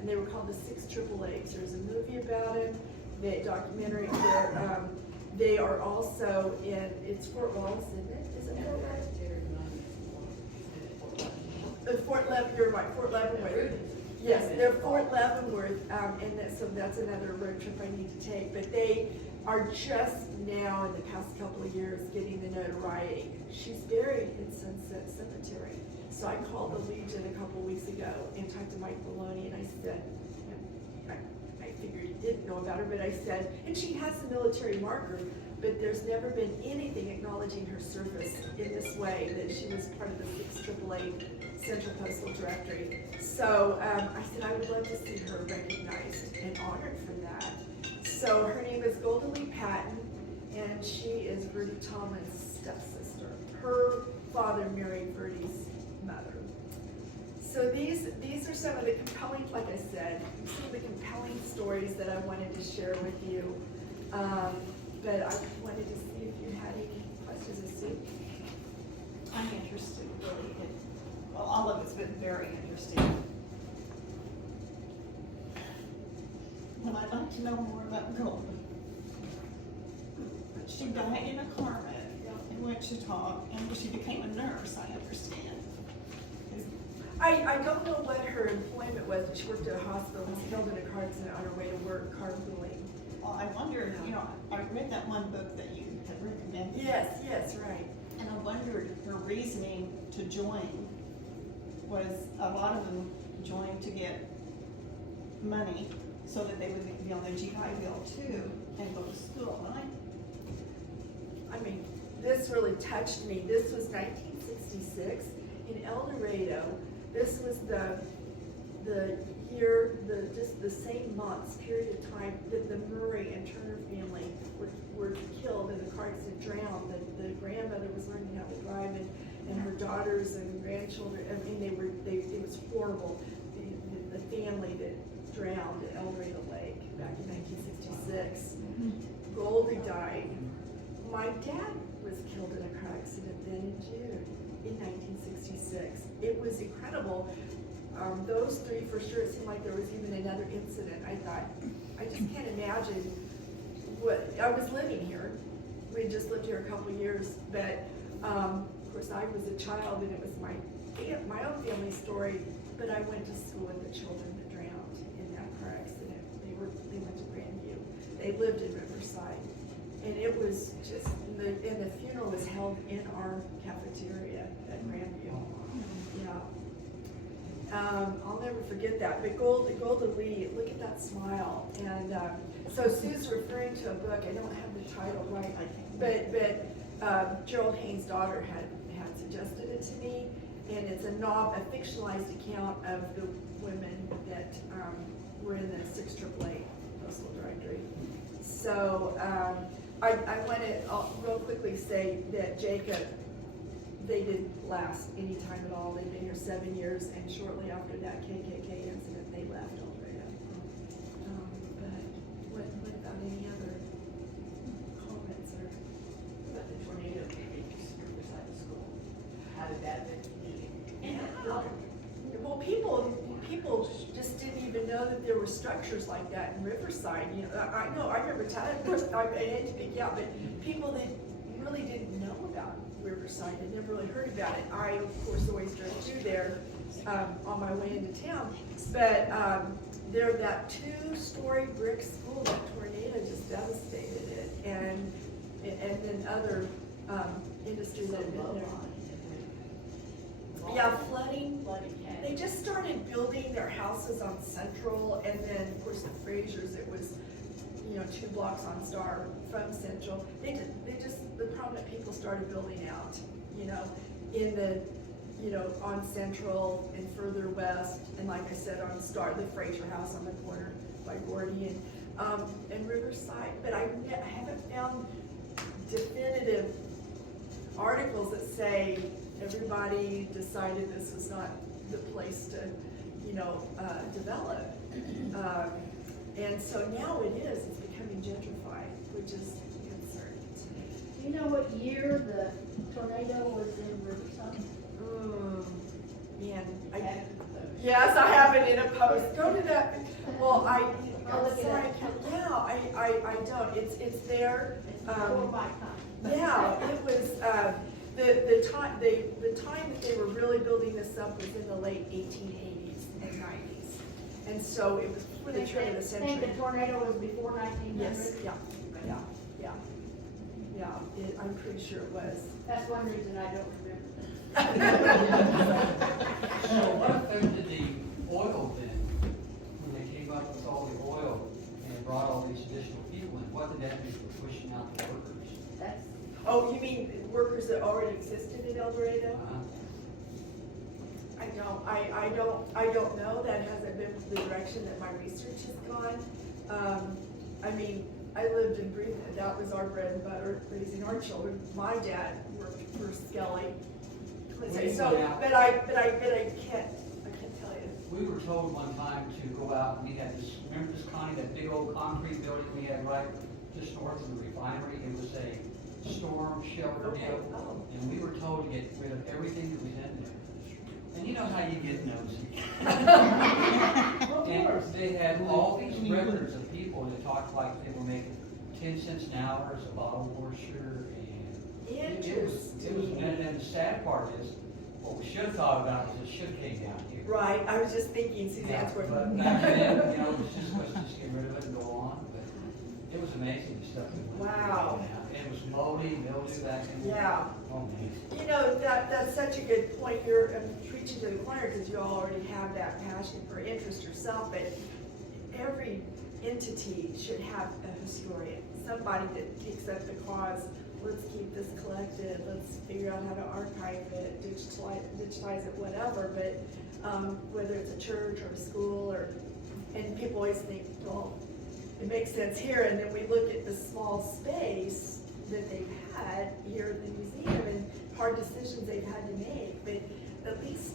and they were called the 688s. There's a movie about it, the documentary where they are also in, it's Fort Wallace, isn't it? Is it Fort Wallace? Fort Leavenworth, you're right, Fort Leavenworth. Yes, they're Fort Leavenworth, so that's another road trip I need to take. But they are just now, in the past couple of years, getting the notoriety. She's buried in Sunset Cemetery. So I called the Legion a couple of weeks ago and talked to Mike Maloney, and I said, I figured he didn't know about her, but I said, and she has a military marker, but there's never been anything acknowledging her service in this way, that she was part of the 688 Central Postal Directory. So I said I would love to see her recognized and honored for that. So her name is Golden Lee Patton, and she is Bertie Tomlin's stepsister. Her father married Bertie's mother. So these are some of the compelling, like I said, some of the compelling stories that I wanted to share with you. But I wanted to see if you had any questions. Sue? I'm interested really in, well, all of it's been very interesting. Well, I'd like to know more about Golden. She died in a car wreck in Wichita, and she became a nurse, I understand. I don't know what her employment was, but she worked at a hospital and was killed in a car accident on her way to work, carpooling. Well, I wondered, you know, I read that one book that you had recommended. Yes, right. And I wondered her reasoning to join was a lot of them joined to get money so that they would be on the GI Bill too and go to school, right? I mean, this really touched me. This was 1966 in El Dorado. This was the year, just the same months, period of time that the Murray and Turner family were killed in a car accident, drowned. The grandmother was learning how to drive, and her daughters and grandchildren, I mean, it was horrible. The family that drowned at El Dorado Lake back in 1966. Goldie died. My dad was killed in a car accident then in June in 1966. It was incredible. Those three for sure. It seemed like there was even another incident. I thought, I just can't imagine what, I was living here. We had just lived here a couple of years, but of course I was a child and it was my own family story, but I went to school with the children that drowned in that car accident. They went to Grandview. They lived in Riverside. And it was just, and the funeral was held in our cafeteria at Grandview. Yeah. I'll never forget that. But Golda Lee, look at that smile. And so Sue's referring to a book. I don't have the title right, but Gerald Haynes' daughter had suggested it to me, and it's a fictionalized account of the women that were in the 6 AAA postal directory. So I want to real quickly say that Jacob, they didn't last any time at all. They've been here 7 years, and shortly after that KKK incident, they left already. But what about any other comments or? About the tornado that hit Riverside School. How did that affect you? Yeah. Well, people just didn't even know that there were structures like that in Riverside. You know, I remember telling, of course, I hate to pick you out, but people that really didn't know about Riverside had never really heard about it. I, of course, always drove through there on my way into town. But that 2-story brick school, that tornado just devastated it, and then other industries that had been there. Yeah, flooding. They just started building their houses on Central, and then, of course, the Frasers, it was, 2 blocks on Star from Central. The prominent people started building out, in the, on Central and further west, and like I said, on Star, the Fraser house on the corner by Gordy and Riverside. But I haven't found definitive articles that say everybody decided this was not the place to, develop. And so now it is. It's becoming gentrified, which is concerning to me. Do you know what year the tornado was in Riverside? Man, yes, I have it in a post. Go to that. Well, I'll look it sorry, up. I don't. It's there. It's before my time. Yeah, it was. The time that they were really building this up was in the late 1880s and 90s, and so it was before the turn of the century. I think the tornado was before 1900? Yes, yeah. I'm pretty sure it was. That's one reason I don't remember. So what affected the oil then, when they came up with all the oil and brought all these additional people in? What did that do for pushing out the workers? That's, Oh, you mean workers that already existed in El Dorado? I don't know. That hasn't been the direction that my research has gone. I mean, I lived and breathed it. That was our bread and butter, raising our children. My dad worked for Skelly. So, but I can't tell you. We were told one time to go out and we had this, remember this, Connie, that big old concrete building we had right just north of the refinery? It was a storm shelter deal. Oh. And we were told to get rid of everything that was in there. And you know how you get nosy. And they had all these records of people that talked like they were making 10 cents an hour as a bottle washer, and it was, and the sad part is, what we should have thought about was it should have came down here. Right, I was just thinking Suzanne's worth. But back then, it was just, let's just get rid of it and go on, but it was amazing the stuff that went through. Wow. And it was moldy, mildew back in there. Yeah. Oh, man. That's such a good point. You're preaching to the choir because you all already have that passion for interest yourself, but every entity should have a historian, somebody that takes up the cause. Let's keep this collected. Let's figure out how to archive it, digitize it, whatever. But whether it's a church or a school, and people always think, well, it makes sense here, and then we look at the small space that they've had here at the museum and hard decisions they've had to make, but at least,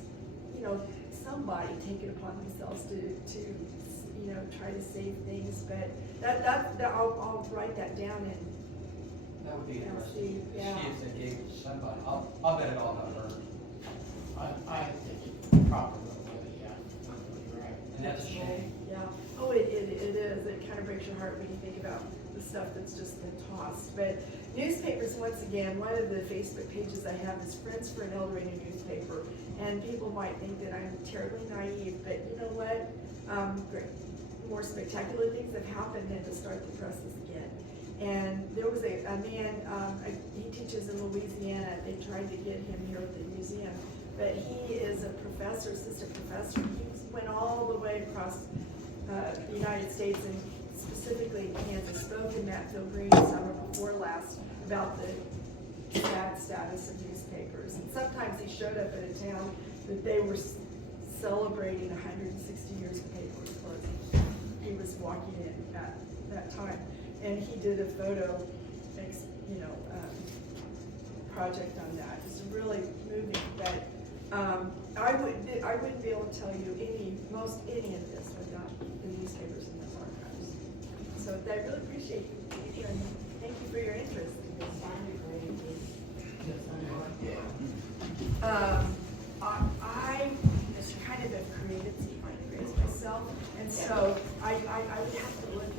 you know, somebody take it upon themselves to, you know, try to save things, but I'll write that down and, That would be Yeah, interesting, to yeah. see if they gave it to somebody, I'll bet it all got burned, I think it's proper, but yeah, you're right. and that's a shame. yeah. Oh, it is, it kind of breaks your heart when you think about the stuff that's just been tossed, but newspapers, once again, one of the Facebook pages I have is Friends for an El Dorado newspaper, and people might think that I'm terribly naive, but you know what? More spectacular things have happened than to start the presses again. And there was a man, he teaches in Louisiana, they tried to get him here at the museum, but he is a professor, assistant professor. He went all the way across the United States and specifically Kansas, spoke in Mattville Green summer before last about the sad status of newspapers. And sometimes he showed up at a town that they were celebrating 160 years of paper closing. He was walking in at that time, and he did a photo, you know, project on that. It's really moving, but I wouldn't be able to tell you any of this without the newspapers in those archives. So I really appreciate you, and thank you for your interest. I just kind of have created some ideas myself, and so I would have to look